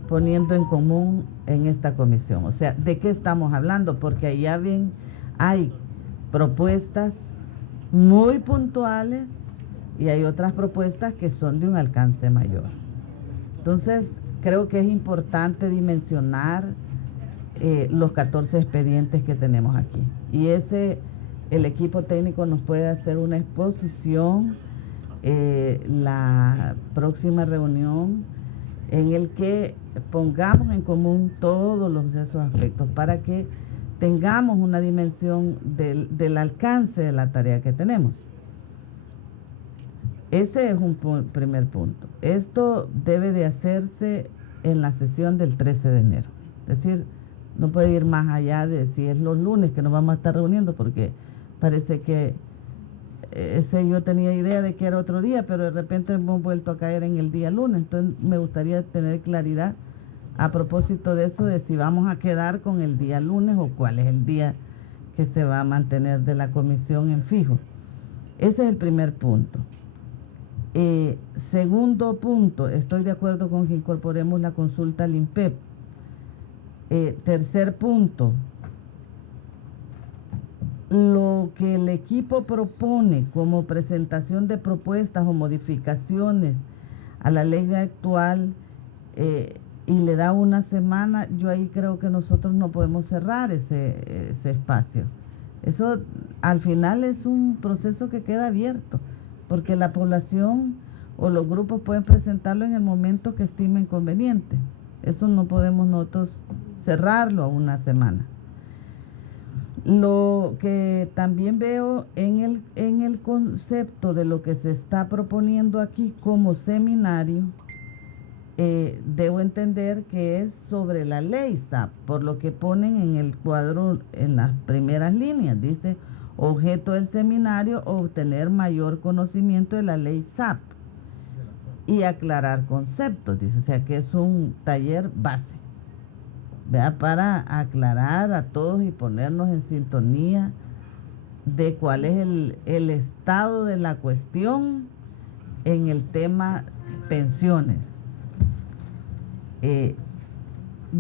poniendo en común en esta comisión. O sea, ¿de qué estamos hablando? Porque ahí ya ven, hay propuestas muy puntuales y hay otras propuestas que son de un alcance mayor. Entonces, creo que es importante dimensionar los 14 expedientes que tenemos aquí. Y el equipo técnico nos puede hacer una exposición la próxima reunión en el que pongamos en común todos esos aspectos para que tengamos una dimensión del alcance de la tarea que tenemos. Ese es un primer punto. Esto debe de hacerse en la sesión del 13 de enero. Es decir, no puede ir más allá de si es los lunes que nos vamos a estar reuniendo, porque parece que yo tenía idea de que era otro día, pero de repente hemos vuelto a caer en el día lunes. Entonces me gustaría tener claridad a propósito de eso, de si vamos a quedar con el día lunes o cuál es el día que se va a mantener de la comisión en fijo. Ese es el primer punto. Segundo punto, estoy de acuerdo con que incorporemos la consulta al INPEP. Tercer punto, lo que el equipo propone como presentación de propuestas o modificaciones a la ley actual y le da una semana, yo ahí creo que nosotros no podemos cerrar ese espacio. Eso al final es un proceso que queda abierto, porque la población o los grupos pueden presentarlo en el momento que estimen conveniente. Eso no podemos nosotros cerrarlo a una semana. Lo que también veo en el concepto de lo que se está proponiendo aquí como seminario, debo entender que es sobre la ley SAP, por lo que ponen en el cuadro, en las primeras líneas, dice, objeto del seminario, obtener mayor conocimiento de la ley SAP y aclarar conceptos, dice, o sea que es un taller base, ¿verdad? Para aclarar a todos y ponernos en sintonía de cuál es el estado de la cuestión en el tema pensiones.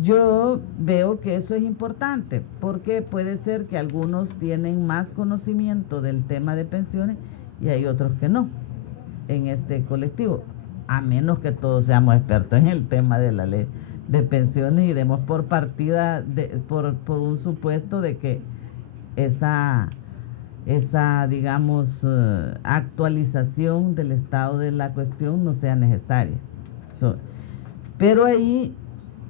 Yo veo que eso es importante porque puede ser que algunos tienen más conocimiento del tema de pensiones y hay otros que no en este colectivo, a menos que todos seamos expertos en el tema de la ley de pensiones y demos por partida por un supuesto de que esa digamos actualización del estado de la cuestión no sea necesaria. Pero ahí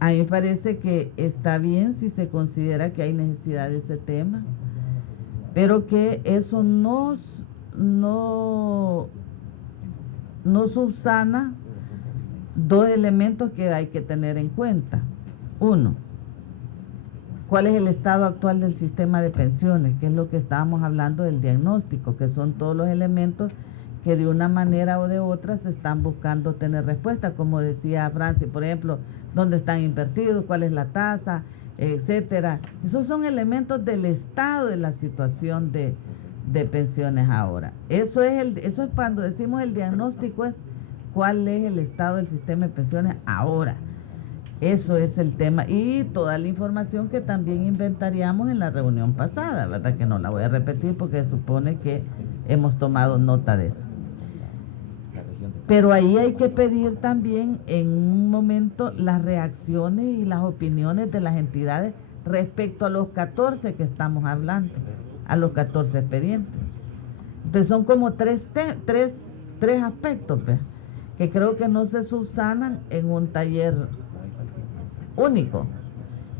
a mí me parece que está bien si se considera que hay necesidad de ese tema, pero que eso no subsana dos elementos que hay que tener en cuenta. Uno, ¿cuál es el estado actual del sistema de pensiones? Que es lo que estábamos hablando del diagnóstico, que son todos los elementos que de una manera o de otra se están buscando tener respuesta, como decía Francis, por ejemplo, dónde están invertidos, cuál es la tasa, etcétera. Esos son elementos del estado de la situación de pensiones ahora. Eso es cuando decimos el diagnóstico, es cuál es el estado del sistema de pensiones ahora. Eso es el tema y toda la información que también inventariamos en la reunión pasada, ¿verdad? Que no la voy a repetir porque se supone que hemos tomado nota de eso. Pero ahí hay que pedir también en un momento las reacciones y las opiniones de las entidades respecto a los 14 que estamos hablando, a los 14 expedientes. Entonces son como tres aspectos, ¿ves?, que creo que no se subsanan en un taller único.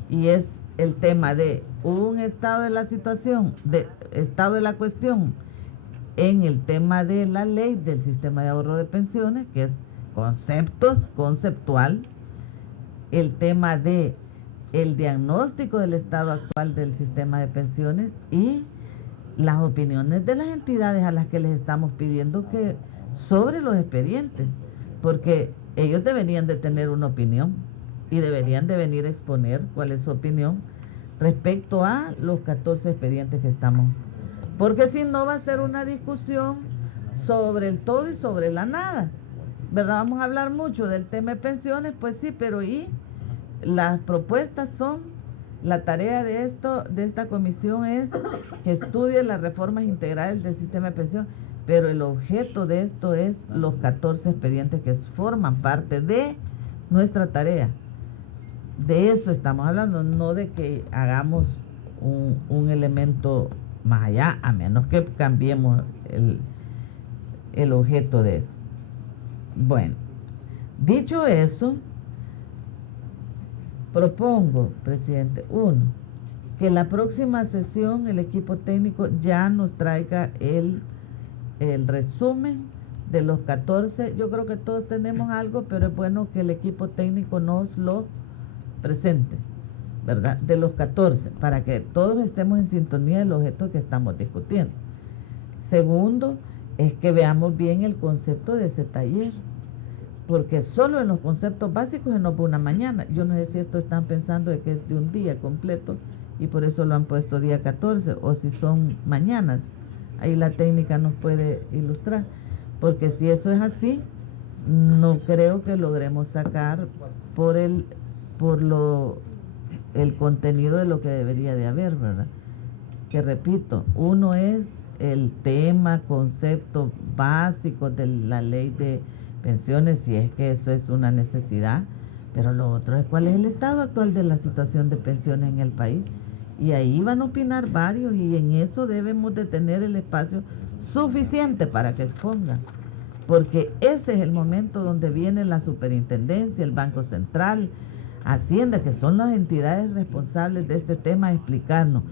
Y es el tema de un estado de la situación, de estado de la cuestión, en el tema de la ley del sistema de ahorro de pensiones, que es conceptual, el tema de el diagnóstico del estado actual del sistema de pensiones y las opiniones de las entidades a las que les estamos pidiendo que sobre los expedientes, porque ellos deberían de tener una opinión y deberían de venir a exponer cuál es su opinión respecto a los 14 expedientes que estamos. Porque si no va a ser una discusión sobre el todo y sobre la nada, ¿verdad? Vamos a hablar mucho del tema de pensiones, pues sí, pero y las propuestas son, la tarea de esta comisión es que estudie las reformas integrales del sistema de pensión, pero el objeto de esto es los 14 expedientes que forman parte de nuestra tarea. De eso estamos hablando, no de que hagamos un elemento más allá, a menos que cambiemos el objeto de esto. Bueno, dicho eso, propongo, presidente, que la próxima sesión el equipo técnico ya nos traiga el resumen de los 14. Yo creo que todos tenemos algo, pero es bueno que el equipo técnico nos lo presente, ¿verdad? De los 14, para que todos estemos en sintonía del objeto que estamos discutiendo. Segundo, es que veamos bien el concepto de ese taller, porque solo en los conceptos básicos se nos va una mañana. Yo no sé si esto están pensando de que es de un día completo y por eso lo han puesto día 14, o si son mañanas. Ahí la técnica nos puede ilustrar, porque si eso es así, no creo que logremos sacar por el contenido de lo que debería de haber, ¿verdad? Que repito, uno es el tema, concepto básico de la ley de pensiones, si es que eso es una necesidad, pero lo otro es cuál es el estado actual de la situación de pensiones en el país, y ahí van a opinar varios, y en eso debemos de tener el espacio suficiente para que expongan, porque ese es el momento donde viene la superintendencia, el Banco Central, Hacienda, que son las entidades responsables de este tema, a explicarnos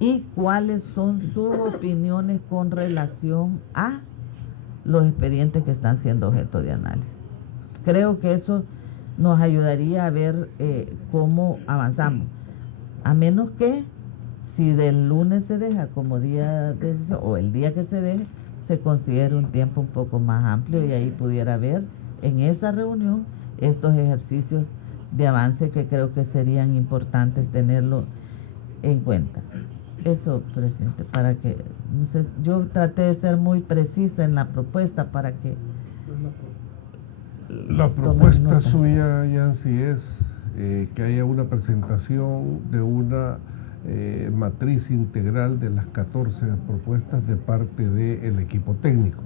y cuáles son sus opiniones con relación a los expedientes que están siendo objeto de análisis. Creo que eso nos ayudaría a ver cómo avanzamos, a menos que si del lunes se deja como día de sesión, o el día que se deje, se considere un tiempo un poco más amplio y ahí pudiera ver en esa reunión estos ejercicios de avance que creo que serían importantes tenerlo en cuenta. Eso, presidente, para que, no sé, yo traté de ser muy precisa en la propuesta para que... La propuesta suya, Yancy, es que haya una presentación de una matriz integral de las 14 propuestas de parte del equipo técnico.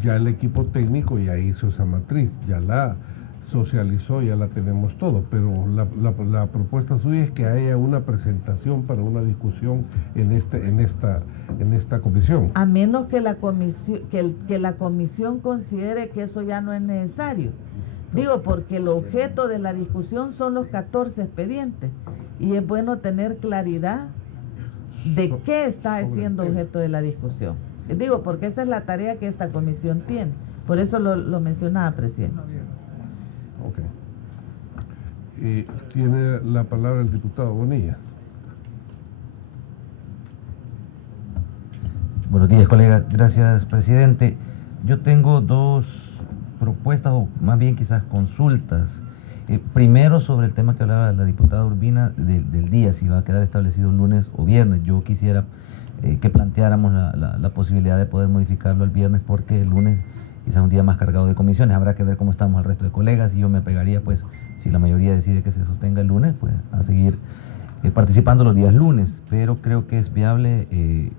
Ya el equipo técnico ya hizo esa matriz, ya la socializó, ya la tenemos todo, pero la propuesta suya es que haya una presentación para una discusión en esta comisión. A menos que la comisión, que la comisión considere que eso ya no es necesario. Digo, porque el objeto de la discusión son los 14 expedientes y es bueno tener claridad de qué está siendo objeto de la discusión. Digo, porque esa es la tarea que esta comisión tiene. Por eso lo mencionaba, presidente. Ok. Tiene la palabra el diputado Bonilla. Buenos días, colega. Gracias, presidente. Yo tengo dos propuestas, o más bien quizás consultas. Primero, sobre el tema que hablaba la diputada Urbina del día, si va a quedar establecido lunes o viernes. Yo quisiera que planteáramos la posibilidad de poder modificarlo el viernes, porque el lunes quizás un día más cargado de comisiones. Habrá que ver cómo estamos el resto de colegas, y yo me apegaría, pues, si la mayoría decide que se sostenga el lunes, pues a seguir participando los días lunes, pero creo que es viable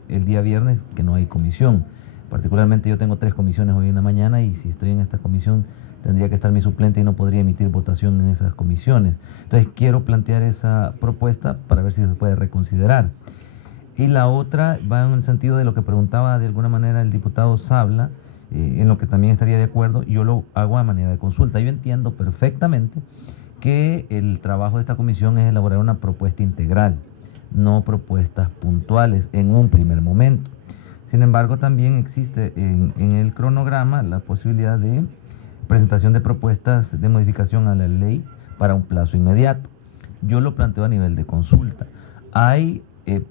el día viernes, que no hay comisión. Particularmente yo tengo 3 comisiones hoy en la mañana, y si estoy en esta comisión tendría que estar mi suplente y no podría emitir votación en esas comisiones. Entonces quiero plantear esa propuesta para ver si se puede reconsiderar. Y la otra va en el sentido de lo que preguntaba de alguna manera el diputado Sabla, en lo que también estaría de acuerdo, y yo lo hago a manera de consulta. Yo entiendo perfectamente que el trabajo de esta comisión es elaborar una propuesta integral, no propuestas puntuales en un primer momento. Sin embargo, también existe en el cronograma la posibilidad de presentación de propuestas de modificación a la ley para un plazo inmediato. Yo lo planteo a nivel de consulta. Hay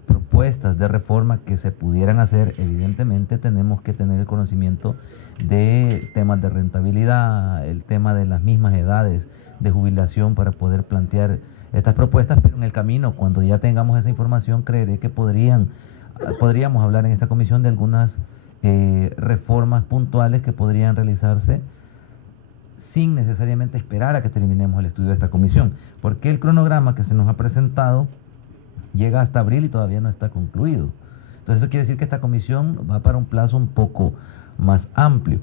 propuestas de reforma que se pudieran hacer. Evidentemente tenemos que tener el conocimiento de temas de rentabilidad, el tema de las mismas edades de jubilación para poder plantear estas propuestas, pero en el camino, cuando ya tengamos esa información, creeré que podríamos hablar en esta comisión de algunas reformas puntuales que podrían realizarse sin necesariamente esperar a que terminemos el estudio de esta comisión, porque el cronograma que se nos ha presentado llega hasta abril y todavía no está concluido. Entonces eso quiere decir que esta comisión va para un plazo un poco más amplio.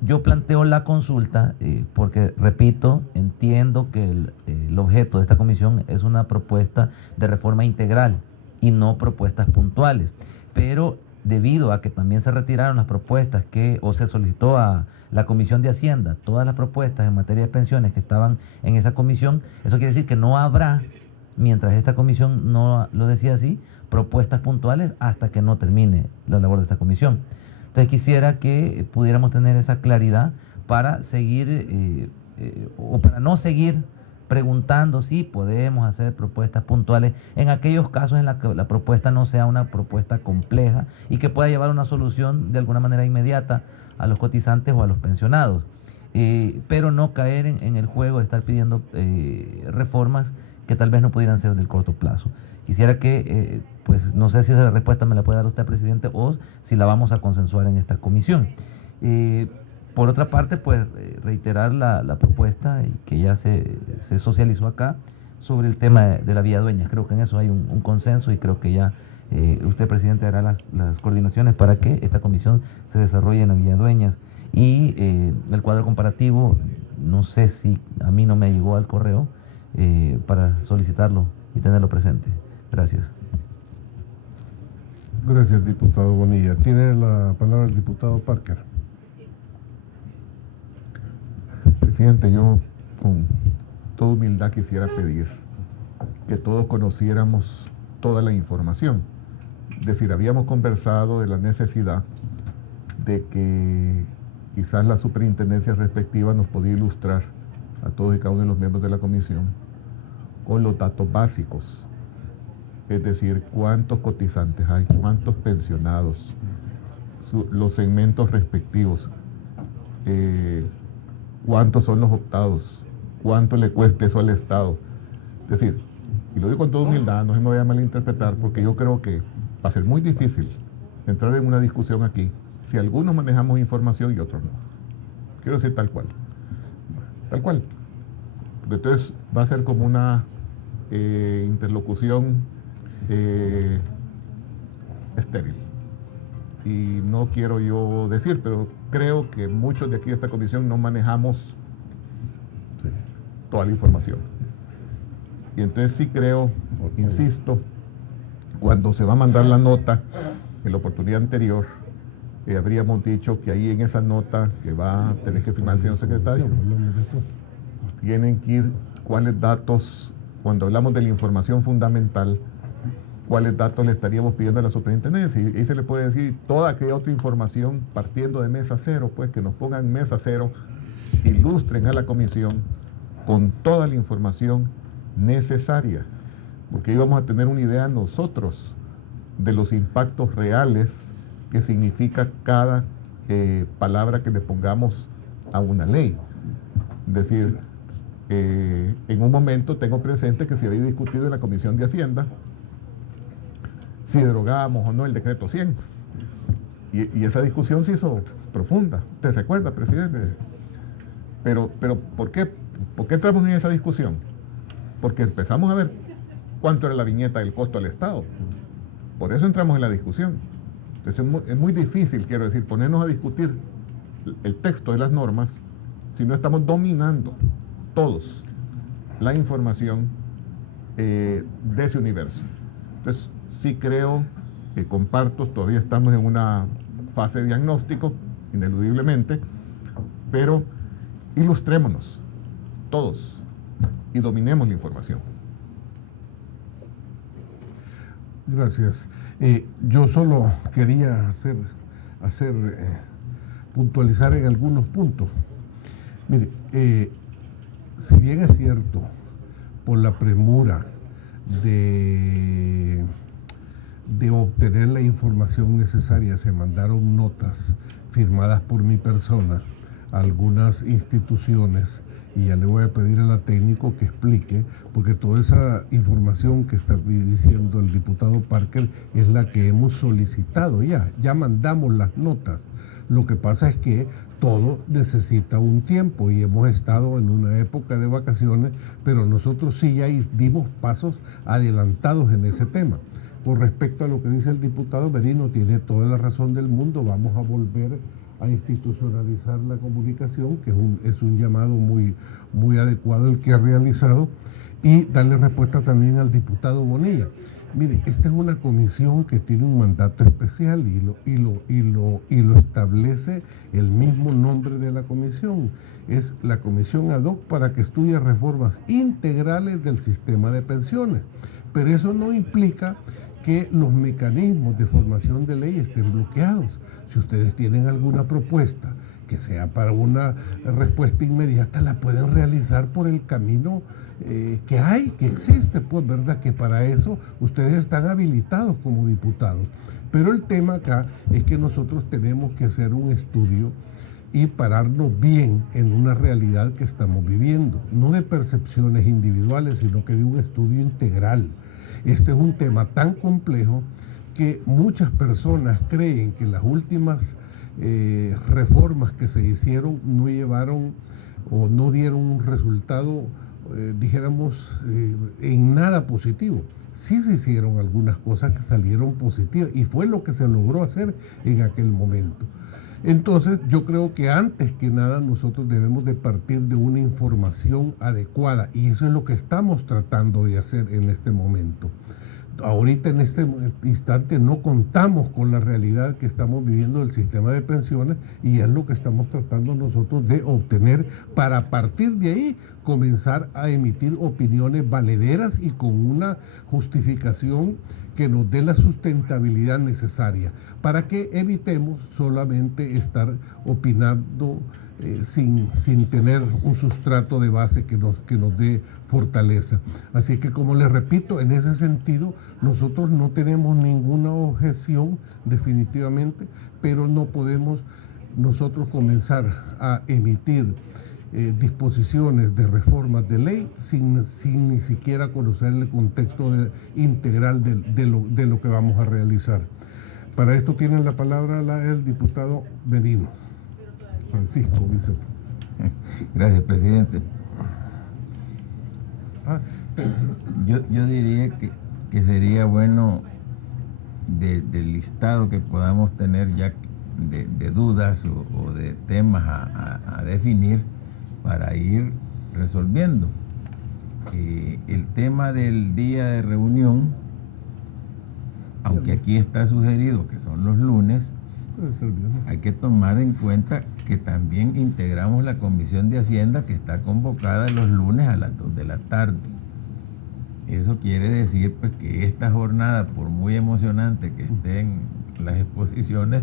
Yo planteo la consulta porque, repito, entiendo que el objeto de esta comisión es una propuesta de reforma integral y no propuestas puntuales, pero debido a que también se retiraron las propuestas o se solicitó a la Comisión de Hacienda, todas las propuestas en materia de pensiones que estaban en esa comisión, eso quiere decir que no habrá, mientras esta comisión no lo decía así, propuestas puntuales hasta que no termine la labor de esta comisión. Entonces quisiera que pudiéramos tener esa claridad para seguir, o para no seguir preguntando si podemos hacer propuestas puntuales en aquellos casos en los que la propuesta no sea una propuesta compleja y que pueda llevar una solución de alguna manera inmediata a los cotizantes o a los pensionados, pero no caer en el juego de estar pidiendo reformas que tal vez no pudieran ser del corto plazo. Quisiera que, pues no sé si esa respuesta me la puede dar usted, presidente, o si la vamos a consensuar en esta comisión. Por otra parte, pues reiterar la propuesta que ya se socializó acá sobre el tema de la vía Dueñas. Creo que en eso hay un consenso, y creo que ya usted, presidente, hará las coordinaciones para que esta comisión se desarrolle en la vía Dueñas. Y el cuadro comparativo, no sé si a mí no me llegó al correo para solicitarlo y tenerlo presente. Gracias. Gracias, diputado Bonilla. Tiene la palabra el diputado Parker. Presidente, yo con toda humildad quisiera pedir que todos conociéramos toda la información. Es decir, habíamos conversado de la necesidad de que quizás la superintendencia respectiva nos podía ilustrar a todos y cada uno de los miembros de la comisión con los datos básicos. Es decir, cuántos cotizantes hay, cuántos pensionados, los segmentos respectivos, cuántos son los optados, cuánto le cuesta eso al Estado. Es decir, y lo digo con toda humildad, no se me vaya a malinterpretar, porque yo creo que va a ser muy difícil entrar en una discusión aquí si algunos manejamos información y otros no. Quiero decir tal cual. Tal cual. Entonces va a ser como una interlocución estéril. Y no quiero yo decir, pero creo que muchos de aquí de esta comisión no manejamos toda la información. Y entonces sí creo, insisto, cuando se va a mandar la nota, en la oportunidad anterior, habríamos dicho que ahí en esa nota que va a tener que firmar el señor secretario, tienen que ir cuáles datos, cuando hablamos de la información fundamental, cuáles datos le estaríamos pidiendo a la superintendencia. Y ahí se le puede decir toda aquella otra información partiendo de mesa cero, pues que nos pongan mesa cero, ilustren a la comisión con toda la información necesaria, porque ahí vamos a tener una idea nosotros de los impactos reales que significa cada palabra que le pongamos a una ley. Es decir, en un momento tengo presente que se había discutido en la Comisión de Hacienda si derogábamos o no el decreto 100. Y esa discusión se hizo profunda. ¿Te recuerda, presidente? Pero ¿por qué entramos en esa discusión? Porque empezamos a ver cuánto era la viñeta del costo al Estado. Por eso entramos en la discusión. Entonces es muy difícil, quiero decir, ponernos a discutir el texto de las normas si no estamos dominando todos la información de ese universo. Entonces sí creo que comparto, todavía estamos en una fase de diagnóstico, ineludiblemente, pero ilustrémonos todos y dominemos la información. Gracias. Yo solo quería puntualizar en algunos puntos. Mire, si bien es cierto, por la premura de obtener la información necesaria, se mandaron notas firmadas por mi persona a algunas instituciones, y ya le voy a pedir a la técnico que explique, porque toda esa información que está diciendo el diputado Parker es la que hemos solicitado ya mandamos las notas. Lo que pasa es que todo necesita un tiempo y hemos estado en una época de vacaciones, pero nosotros sí ya dimos pasos adelantados en ese tema. Con respecto a lo que dice el diputado Merino, tiene toda la razón del mundo, vamos a volver a institucionalizar la comunicación, que es un llamado muy adecuado el que ha realizado, y darle respuesta también al diputado Bonilla. Mire, esta es una comisión que tiene un mandato especial y lo establece el mismo nombre de la comisión. Es la comisión ad hoc para que estudie reformas integrales del sistema de pensiones. Pero eso no implica que los mecanismos de formación de ley estén bloqueados. Si ustedes tienen alguna propuesta que sea para una respuesta inmediata, la pueden realizar por el camino que existe, pues, ¿verdad? Que para eso ustedes están habilitados como diputados. Pero el tema acá es que nosotros tenemos que hacer un estudio y pararnos bien en una realidad que estamos viviendo, no de percepciones individuales, sino que de un estudio integral. Este es un tema tan complejo que muchas personas creen que las últimas reformas que se hicieron no llevaron o no dieron un resultado, dijéramos, en nada positivo. Sí se hicieron algunas cosas que salieron positivas y fue lo que se logró hacer en aquel momento. Entonces yo creo que antes que nada nosotros debemos de partir de una información adecuada, y eso es lo que estamos tratando de hacer en este momento. ahorita en este instante no contamos con la realidad que estamos viviendo del sistema de pensiones y es lo que estamos tratando nosotros de obtener para a partir de ahí comenzar a emitir opiniones valederas y con una justificación que nos dé la sustentabilidad necesaria para que evitemos solamente estar opinando sin tener un sustrato de base que nos dé fortaleza. Así que, como les repito, en ese sentido nosotros no tenemos ninguna objeción definitivamente, pero no podemos nosotros comenzar a emitir disposiciones de reformas de ley sin ni siquiera conocer el contexto integral de lo que vamos a realizar. Para esto tiene la palabra el diputado Benino Francisco Vice. Gracias, presidente. Yo diría que sería bueno del listado que podamos tener ya de dudas o de temas a definir para ir resolviendo. El tema del día de reunión, aunque aquí está sugerido que son los lunes, hay que tomar en cuenta que también integramos la Comisión de Hacienda que está convocada los lunes a las 2 de la tarde. Eso quiere decir pues que esta jornada, por muy emocionante que estén las exposiciones,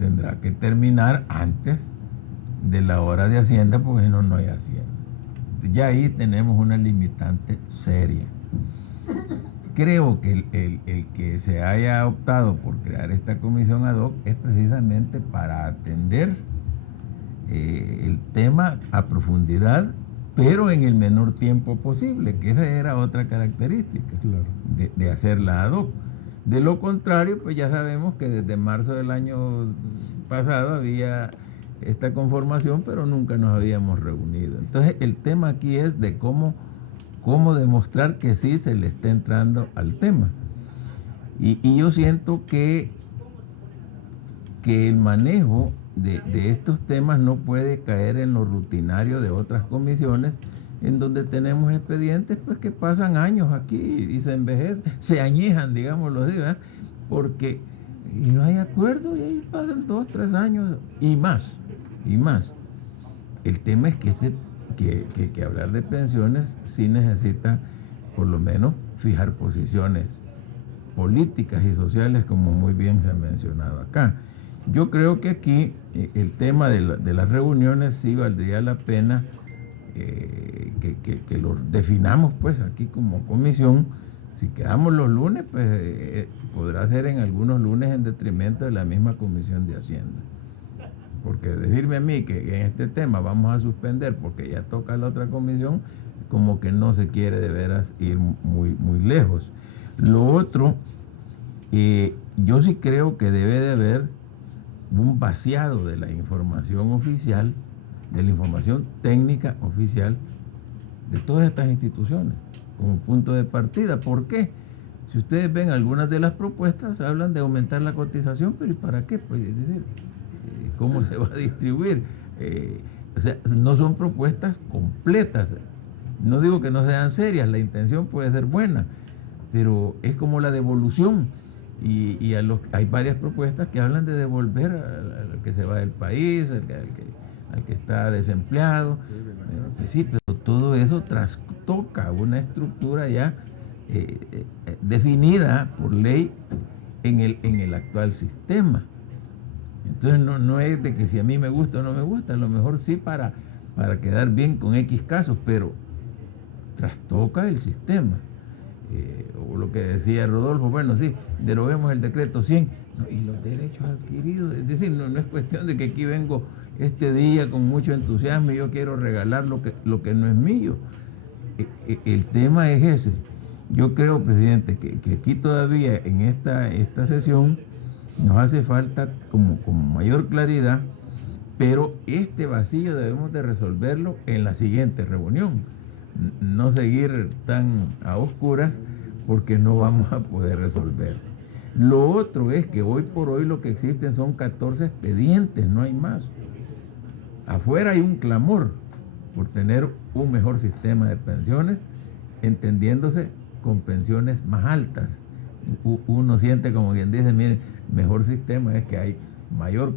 tendrá que terminar antes de la hora de Hacienda porque no hay Hacienda. Ya ahí tenemos una limitante seria. Creo que el que se haya optado por crear esta comisión ad hoc es precisamente para atender el tema a profundidad, pero en el menor tiempo posible, que esa era otra característica de hacerla ad hoc. De lo contrario, pues ya sabemos que desde marzo del año pasado había esta conformación, pero nunca nos habíamos reunido. Entonces el tema aquí es de cómo demostrar que sí se le está entrando al tema. Y yo siento que el manejo de estos temas no puede caer en lo rutinario de otras comisiones, en donde tenemos expedientes pues que pasan años aquí y se envejecen, se añejan, digámoslo así, ¿verdad? Porque y no hay acuerdo y ahí pasan 2, 3 años y más. El tema es que hablar de pensiones sí necesita por lo menos fijar posiciones políticas y sociales, como muy bien se ha mencionado acá. Yo creo que aquí el tema de las reuniones sí valdría la pena que lo definamos pues aquí como comisión. Si quedamos los lunes, pues podrá ser en algunos lunes en detrimento de la misma Comisión de Hacienda. Porque decirme a mí que en este tema vamos a suspender porque ya toca la otra comisión, como que no se quiere de veras ir muy lejos. Lo otro, yo sí creo que debe de haber un vaciado de la información oficial, de la información técnica oficial de todas estas instituciones, como punto de partida. ¿Por qué? Si ustedes ven algunas de las propuestas, hablan de aumentar la cotización, pero ¿y para qué? Pues es decir, ¿cómo se va a distribuir? O sea, no son propuestas completas. No digo que no sean serias, la intención puede ser buena, pero es como la devolución. Y hay varias propuestas que hablan de devolver al que se va del país, al que está desempleado. Sí, pero todo eso trastoca una estructura ya definida por ley en el actual sistema. Entonces no es de que si a mí me gusta o no me gusta, a lo mejor sí para quedar bien con X casos, pero trastoca el sistema. O lo que decía Rodolfo, bueno, sí, deroguemos el decreto 100, y los derechos adquiridos, es decir, no es cuestión de que aquí vengo este día con mucho entusiasmo y yo quiero regalar lo que no es mío. El tema es ese. Yo creo, presidente, que aquí todavía en esta sesión nos hace falta como mayor claridad, pero este vacío debemos de resolverlo en la siguiente reunión. No seguir tan a oscuras porque no vamos a poder resolver. Lo otro es que hoy por hoy lo que existen son 14 expedientes, no hay más. Afuera hay un clamor por tener un mejor sistema de pensiones, entendiéndose con pensiones más altas, uno siente como quien dice, mire, mejor sistema es que hay mayor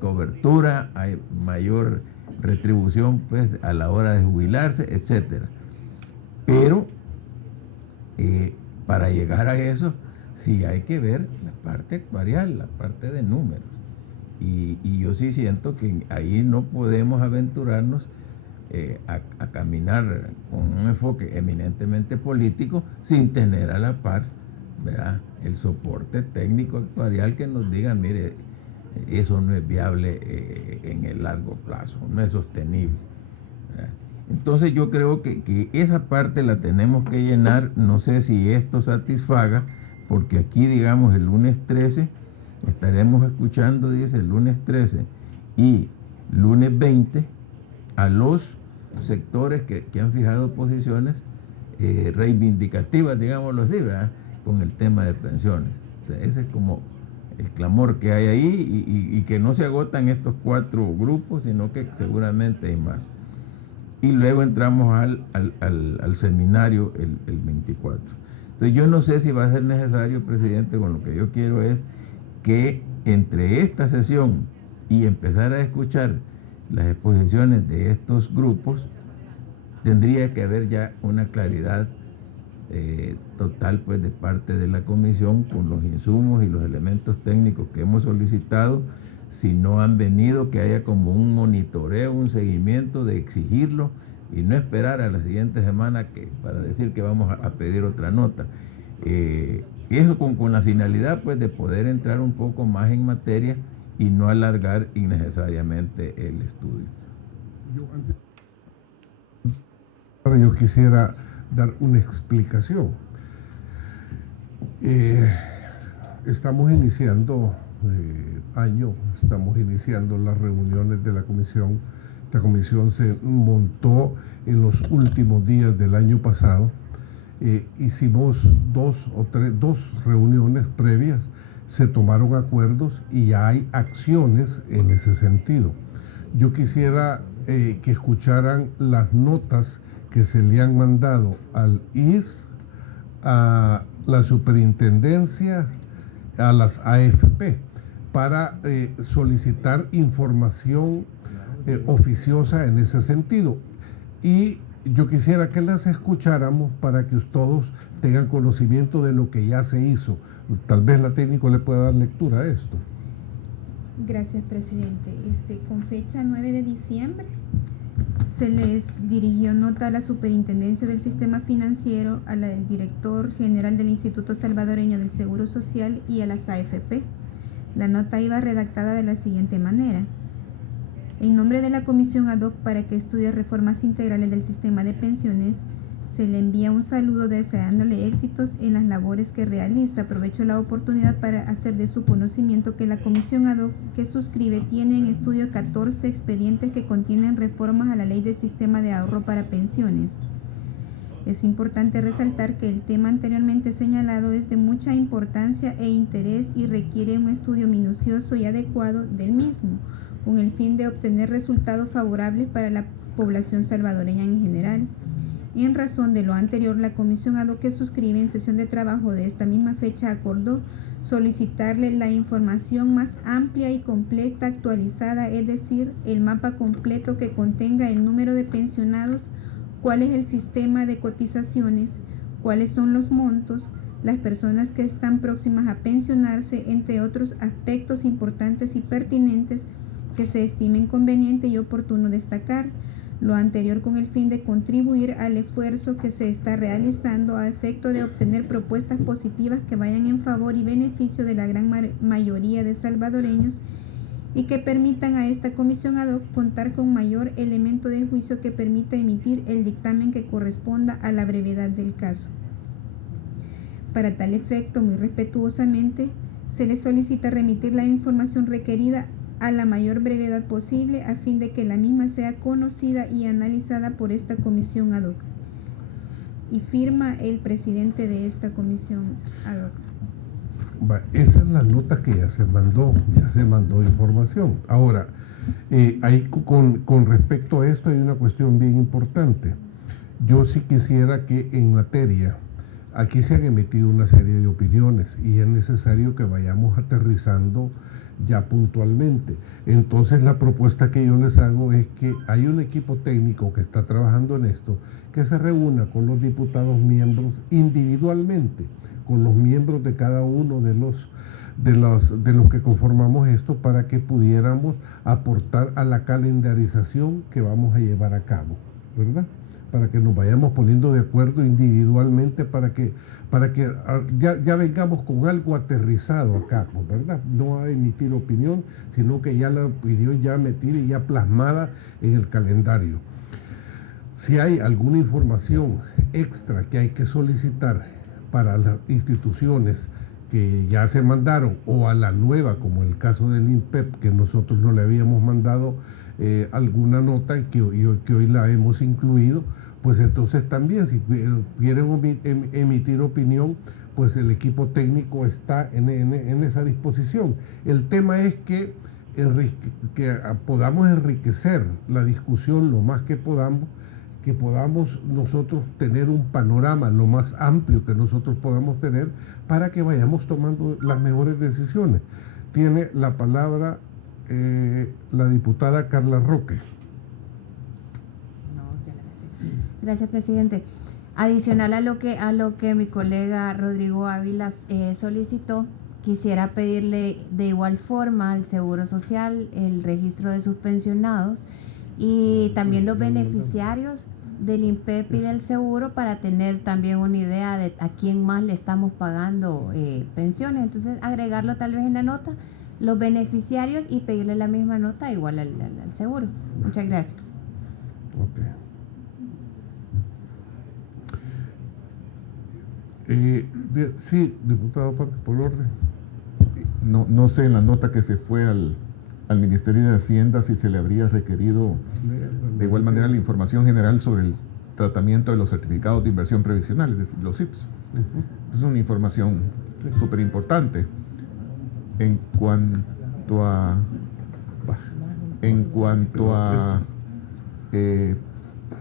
cobertura, hay mayor retribución pues a la hora de jubilarse, etcétera. Pero para llegar a eso sí hay que ver la parte actuarial, la parte de números. Y yo sí siento que ahí no podemos aventurarnos a caminar con un enfoque eminentemente político sin tener a la par, ¿verdad?, el soporte técnico actuarial que nos diga, mire, eso no es viable en el largo plazo, no es sostenible, ¿verdad? Entonces yo creo que esa parte la tenemos que llenar. No sé si esto satisfaga, porque aquí, digamos, el lunes 13 estaremos escuchando, dice, el lunes 13 y lunes 20 a los sectores que han fijado posiciones reivindicativas, digámoslo así, ¿verdad?, con el tema de pensiones. O sea, ese es como el clamor que hay ahí y que no se agotan estos 4 grupos, sino que seguramente hay más. Y luego entramos al seminario el 24. Entonces yo no sé si va a ser necesario, presidente, con lo que yo quiero es que entre esta sesión y empezar a escuchar las exposiciones de estos grupos, tendría que haber ya una claridad total pues de parte de la comisión con los insumos y los elementos técnicos que hemos solicitado. Si no han venido, que haya como un monitoreo, un seguimiento de exigirlo y no esperar a la siguiente semana para decir que vamos a pedir otra nota. Eso con la finalidad pues de poder entrar un poco más en materia y no alargar innecesariamente el estudio. Yo quisiera dar una explicación. Estamos iniciando año, estamos iniciando las reuniones de la comisión. Esta comisión se montó en los últimos días del año pasado. Hicimos dos reuniones previas, se tomaron acuerdos y ya hay acciones en ese sentido. Yo quisiera que escucharan las notas que se le han mandado al IS, a la superintendencia, a las AFP, para solicitar información oficiosa en ese sentido. Y yo quisiera que las escucháramos para que todos tengan conocimiento de lo que ya se hizo. Tal vez la técnico le pueda dar lectura a esto. Gracias, presidente. Con fecha 9 de diciembre se les dirigió nota a la Superintendencia del Sistema Financiero, a la del Director General del Instituto Salvadoreño del Seguro Social y a las AFP. La nota iba redactada de la siguiente manera. En nombre de la Comisión ad hoc para que estudie reformas integrales del sistema de pensiones, se le envía un saludo deseándole éxitos en las labores que realiza. Aprovecho la oportunidad para hacer de su conocimiento que la Comisión ad hoc que suscribe tiene en estudio 14 expedientes que contienen reformas a la Ley del Sistema de Ahorro para Pensiones. Es importante resaltar que el tema anteriormente señalado es de mucha importancia e interés y requiere un estudio minucioso y adecuado del mismo, con el fin de obtener resultados favorables para la población salvadoreña en general. Y en razón de lo anterior, la comisión ad hoc que suscribe en sesión de trabajo de esta misma fecha acordó solicitarle la información más amplia y completa actualizada, es decir, el mapa completo que contenga el número de pensionados, cuál es el sistema de cotizaciones, cuáles son los montos, las personas que están próximas a pensionarse, entre otros aspectos importantes y pertinentes que se estimen conveniente y oportuno destacar. Lo anterior con el fin de contribuir al esfuerzo que se está realizando a efecto de obtener propuestas positivas que vayan en favor y beneficio de la gran mayoría de salvadoreños y que permitan a esta comisión ad hoc contar con mayor elemento de juicio que permita emitir el dictamen que corresponda a la brevedad del caso. Para tal efecto, muy respetuosamente, se le solicita remitir la información requerida a la mayor brevedad posible a fin de que la misma sea conocida y analizada por esta comisión ad hoc. Y firma el presidente de esta comisión ad hoc. Esa es la nota que ya se mandó información. Ahora, ahí con respecto a esto hay una cuestión bien importante. Yo sí quisiera que en materia aquí se han emitido una serie de opiniones y es necesario que vayamos aterrizando ya puntualmente. Entonces la propuesta que yo les hago es que hay un equipo técnico que está trabajando en esto, que se reúna con los diputados miembros individualmente, con los miembros de cada uno de los que conformamos esto, para que pudiéramos aportar a la calendarización que vamos a llevar a cabo, ¿verdad? Para que nos vayamos poniendo de acuerdo individualmente, para que ya vengamos con algo aterrizado acá, ¿verdad? No a emitir opinión, sino que ya la opinión ya metida y ya plasmada en el calendario. Si hay alguna información extra que hay que solicitar para las instituciones que ya se mandaron, o a la nueva, como el caso del INPEP, que nosotros no le habíamos mandado alguna nota y que hoy la hemos incluido, pues entonces también, si quieren emitir opinión, pues el equipo técnico está en esa disposición. El tema es que podamos enriquecer la discusión lo más que podamos nosotros tener un panorama lo más amplio que nosotros podamos tener, para que vayamos tomando las mejores decisiones. Tiene la palabra la diputada Carla Roque. Gracias, presidente. Adicional a lo que mi colega Rodrigo Ávila solicitó, quisiera pedirle de igual forma al Seguro Social el registro de sus pensionados y también los beneficiarios del INPEP y del seguro, para tener también una idea de a quién más le estamos pagando pensiones. Entonces, agregarlo tal vez en la nota, los beneficiarios, y pedirle la misma nota igual al seguro. Muchas gracias. Okay. Sí, diputado Parker, por orden. No sé en la nota que se fue al Ministerio de Hacienda si se le habría requerido de igual manera la información general sobre el tratamiento de los certificados de inversión previsional, es decir, los CIPS. Es una información súper importante en cuanto a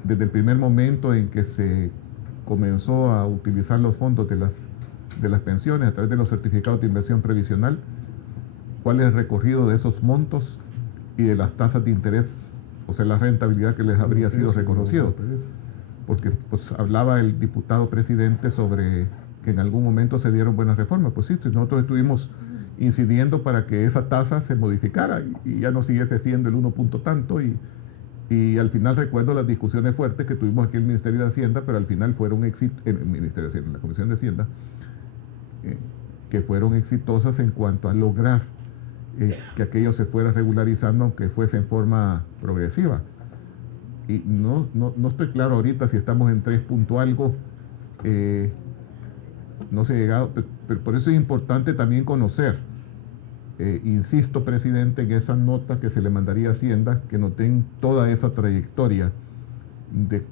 desde el primer momento en que se comenzó a utilizar los fondos de las pensiones a través de los certificados de inversión previsional, cuál es el recorrido de esos montos y de las tasas de interés, o sea, la rentabilidad que les habría sido reconocido. Porque pues hablaba el diputado presidente sobre que en algún momento se dieron buenas reformas. Pues sí, nosotros estuvimos incidiendo para que esa tasa se modificara y ya no siguiese siendo el 1 punto tanto, y al final recuerdo las discusiones fuertes que tuvimos aquí en el Ministerio de Hacienda, pero al final fueron en el Ministerio de Hacienda, en la Comisión de Hacienda, que fueron exitosas en cuanto a lograr que aquello se fuera regularizando, aunque fuese en forma progresiva. Y no estoy claro ahorita si estamos en 3 punto algo, no se ha llegado, pero por eso es importante también conocer, insisto, presidente, en esa nota que se le mandaría a Hacienda, que nos den toda esa trayectoria de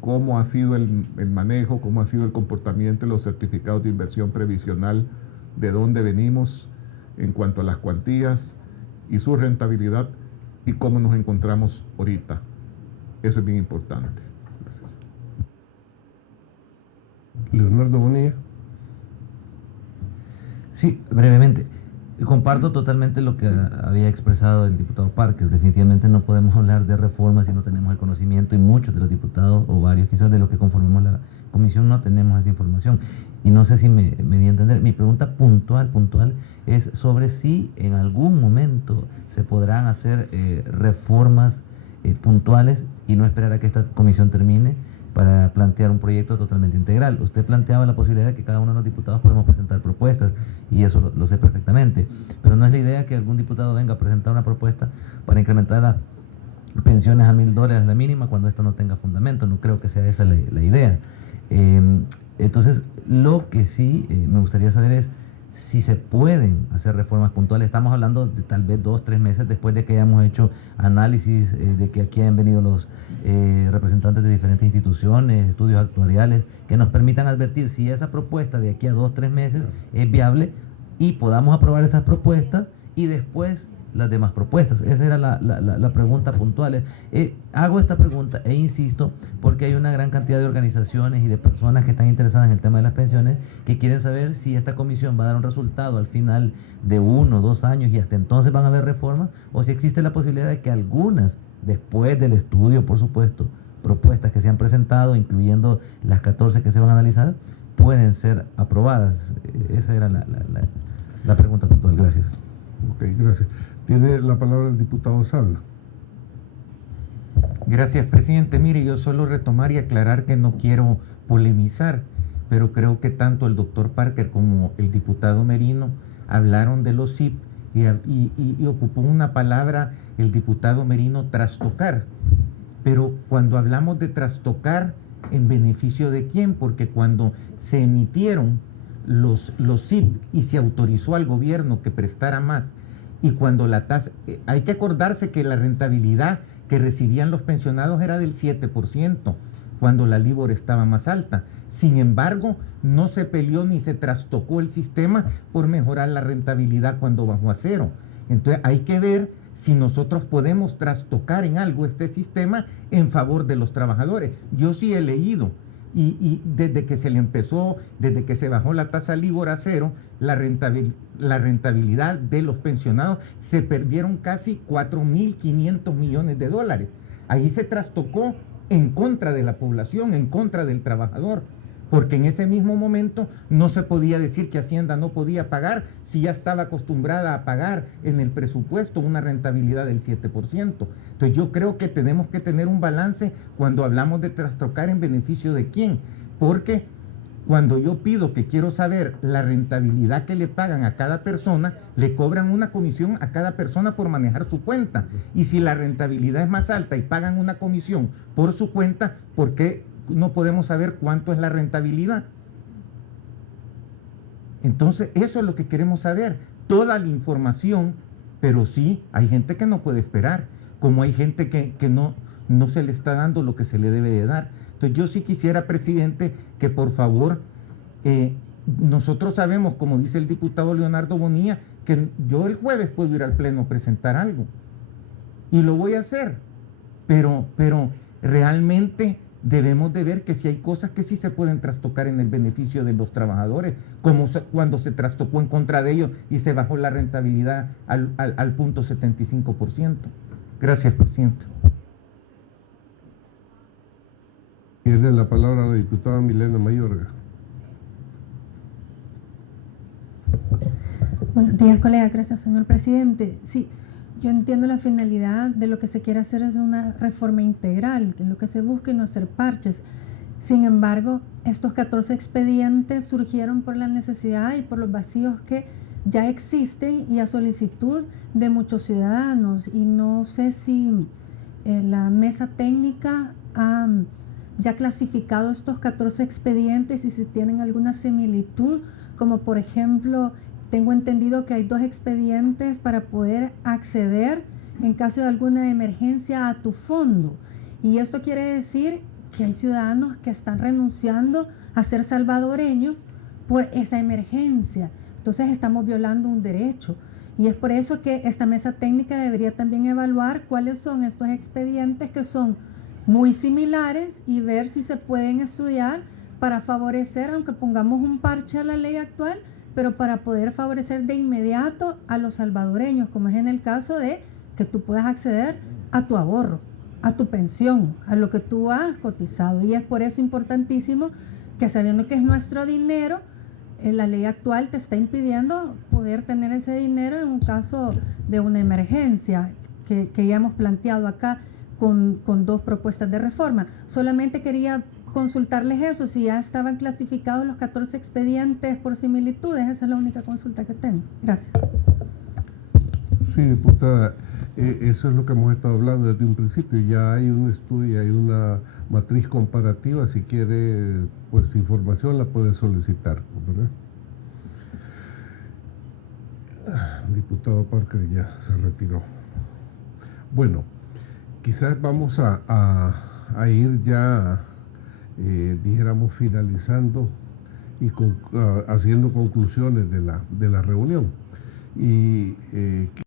cómo ha sido el manejo, cómo ha sido el comportamiento de los certificados de inversión previsional, de dónde venimos en cuanto a las cuantías y su rentabilidad, y cómo nos encontramos ahorita. Eso es bien importante. Gracias. Leonardo Bonilla. Sí, brevemente. Comparto totalmente lo que había expresado el diputado Parker. Definitivamente no podemos hablar de reformas si no tenemos el conocimiento, y muchos de los diputados, o varios quizás de los que conformamos la comisión, no tenemos esa información. Y no sé si me di a entender. Mi pregunta puntual es sobre si en algún momento se podrán hacer reformas puntuales y no esperar a que esta comisión termine para plantear un proyecto totalmente integral. Usted planteaba la posibilidad de que cada uno de los diputados podemos presentar propuestas, y eso lo sé perfectamente, pero no es la idea que algún diputado venga a presentar una propuesta para incrementar las pensiones a $1,000 la mínima cuando esto no tenga fundamento. No creo que sea esa la idea. Entonces, lo que sí me gustaría saber es si se pueden hacer reformas puntuales. Estamos hablando de tal vez 2 o 3 meses después de que hayamos hecho análisis, de que aquí hayan venido los representantes de diferentes instituciones, estudios actuariales, que nos permitan advertir si esa propuesta de aquí a 2 o 3 meses es viable, y podamos aprobar esas propuestas y después las demás propuestas. Esa era la pregunta puntual. Hago esta pregunta e insisto porque hay una gran cantidad de organizaciones y de personas que están interesadas en el tema de las pensiones que quieren saber si esta comisión va a dar un resultado al final de 1 o 2 años y hasta entonces van a haber reformas, o si existe la posibilidad de que algunas, después del estudio, por supuesto, propuestas que se han presentado, incluyendo las 14 que se van a analizar, pueden ser aprobadas. Esa era la pregunta puntual. Gracias. Ok, gracias. Tiene la palabra el diputado Sabla. Gracias, presidente. Mire, yo solo retomar y aclarar que no quiero polemizar, pero creo que tanto el doctor Parker como el diputado Merino hablaron de los SIP y ocupó una palabra el diputado Merino, trastocar. Pero cuando hablamos de trastocar, ¿en beneficio de quién? Porque cuando se emitieron los SIP y se autorizó al gobierno que prestara más, y cuando la tasa, hay que acordarse que la rentabilidad que recibían los pensionados era del 7%, cuando la LIBOR estaba más alta. Sin embargo, no se peleó ni se trastocó el sistema por mejorar la rentabilidad cuando bajó a 0. Entonces hay que ver si nosotros podemos trastocar en algo este sistema en favor de los trabajadores. Yo sí he leído, y desde que se le empezó, desde que se bajó la tasa LIBOR a 0, la rentabilidad de los pensionados se perdieron casi 4.500 millones de dólares. Ahí se trastocó en contra de la población, en contra del trabajador, porque en ese mismo momento no se podía decir que Hacienda no podía pagar si ya estaba acostumbrada a pagar en el presupuesto una rentabilidad del 7%. Entonces yo creo que tenemos que tener un balance cuando hablamos de trastocar en beneficio de quién, porque cuando yo pido que quiero saber la rentabilidad que le pagan a cada persona, le cobran una comisión a cada persona por manejar su cuenta. Y si la rentabilidad es más alta y pagan una comisión por su cuenta, ¿por qué no podemos saber cuánto es la rentabilidad? Entonces, eso es lo que queremos saber. Toda la información, pero sí, hay gente que no puede esperar, como hay gente que no se le está dando lo que se le debe de dar. Entonces yo sí quisiera, presidente, que por favor, nosotros sabemos, como dice el diputado Leonardo Bonilla, que yo el jueves puedo ir al pleno a presentar algo, y lo voy a hacer, pero realmente debemos de ver que si hay cosas que sí se pueden trastocar en el beneficio de los trabajadores, como cuando se trastocó en contra de ellos y se bajó la rentabilidad al 0.75%. Gracias, presidente. Tiene la palabra la diputada Milena Mayorga. Buenos días, colega. Gracias, señor presidente. Sí, yo entiendo la finalidad de lo que se quiere hacer es una reforma integral, que lo que se busca es no hacer parches. Sin embargo, estos 14 expedientes surgieron por la necesidad y por los vacíos que ya existen y a solicitud de muchos ciudadanos. Y no sé si la mesa técnica ha ya clasificado estos 14 expedientes y si tienen alguna similitud, como por ejemplo, tengo entendido que hay 2 expedientes para poder acceder en caso de alguna emergencia a tu fondo. Y esto quiere decir que hay ciudadanos que están renunciando a ser salvadoreños por esa emergencia. Entonces estamos violando un derecho. Y es por eso que esta mesa técnica debería también evaluar cuáles son estos expedientes que son muy similares y ver si se pueden estudiar para favorecer, aunque pongamos un parche a la ley actual, pero para poder favorecer de inmediato a los salvadoreños, como es en el caso de que tú puedas acceder a tu ahorro, a tu pensión, a lo que tú has cotizado. Y es por eso importantísimo que, sabiendo que es nuestro dinero, la ley actual te está impidiendo poder tener ese dinero en un caso de una emergencia que ya hemos planteado acá con 2 propuestas de reforma. Solamente quería consultarles eso, si ya estaban clasificados los 14 expedientes por similitudes. Esa es la única consulta que tengo. Gracias. Sí, diputada, eso es lo que hemos estado hablando desde un principio. Ya hay un estudio, hay una matriz comparativa. Si quiere, pues, información la puede solicitar, ¿verdad? Diputado Parker ya se retiró. Bueno, quizás vamos a ir ya, dijéramos, finalizando y haciendo conclusiones de la reunión. Y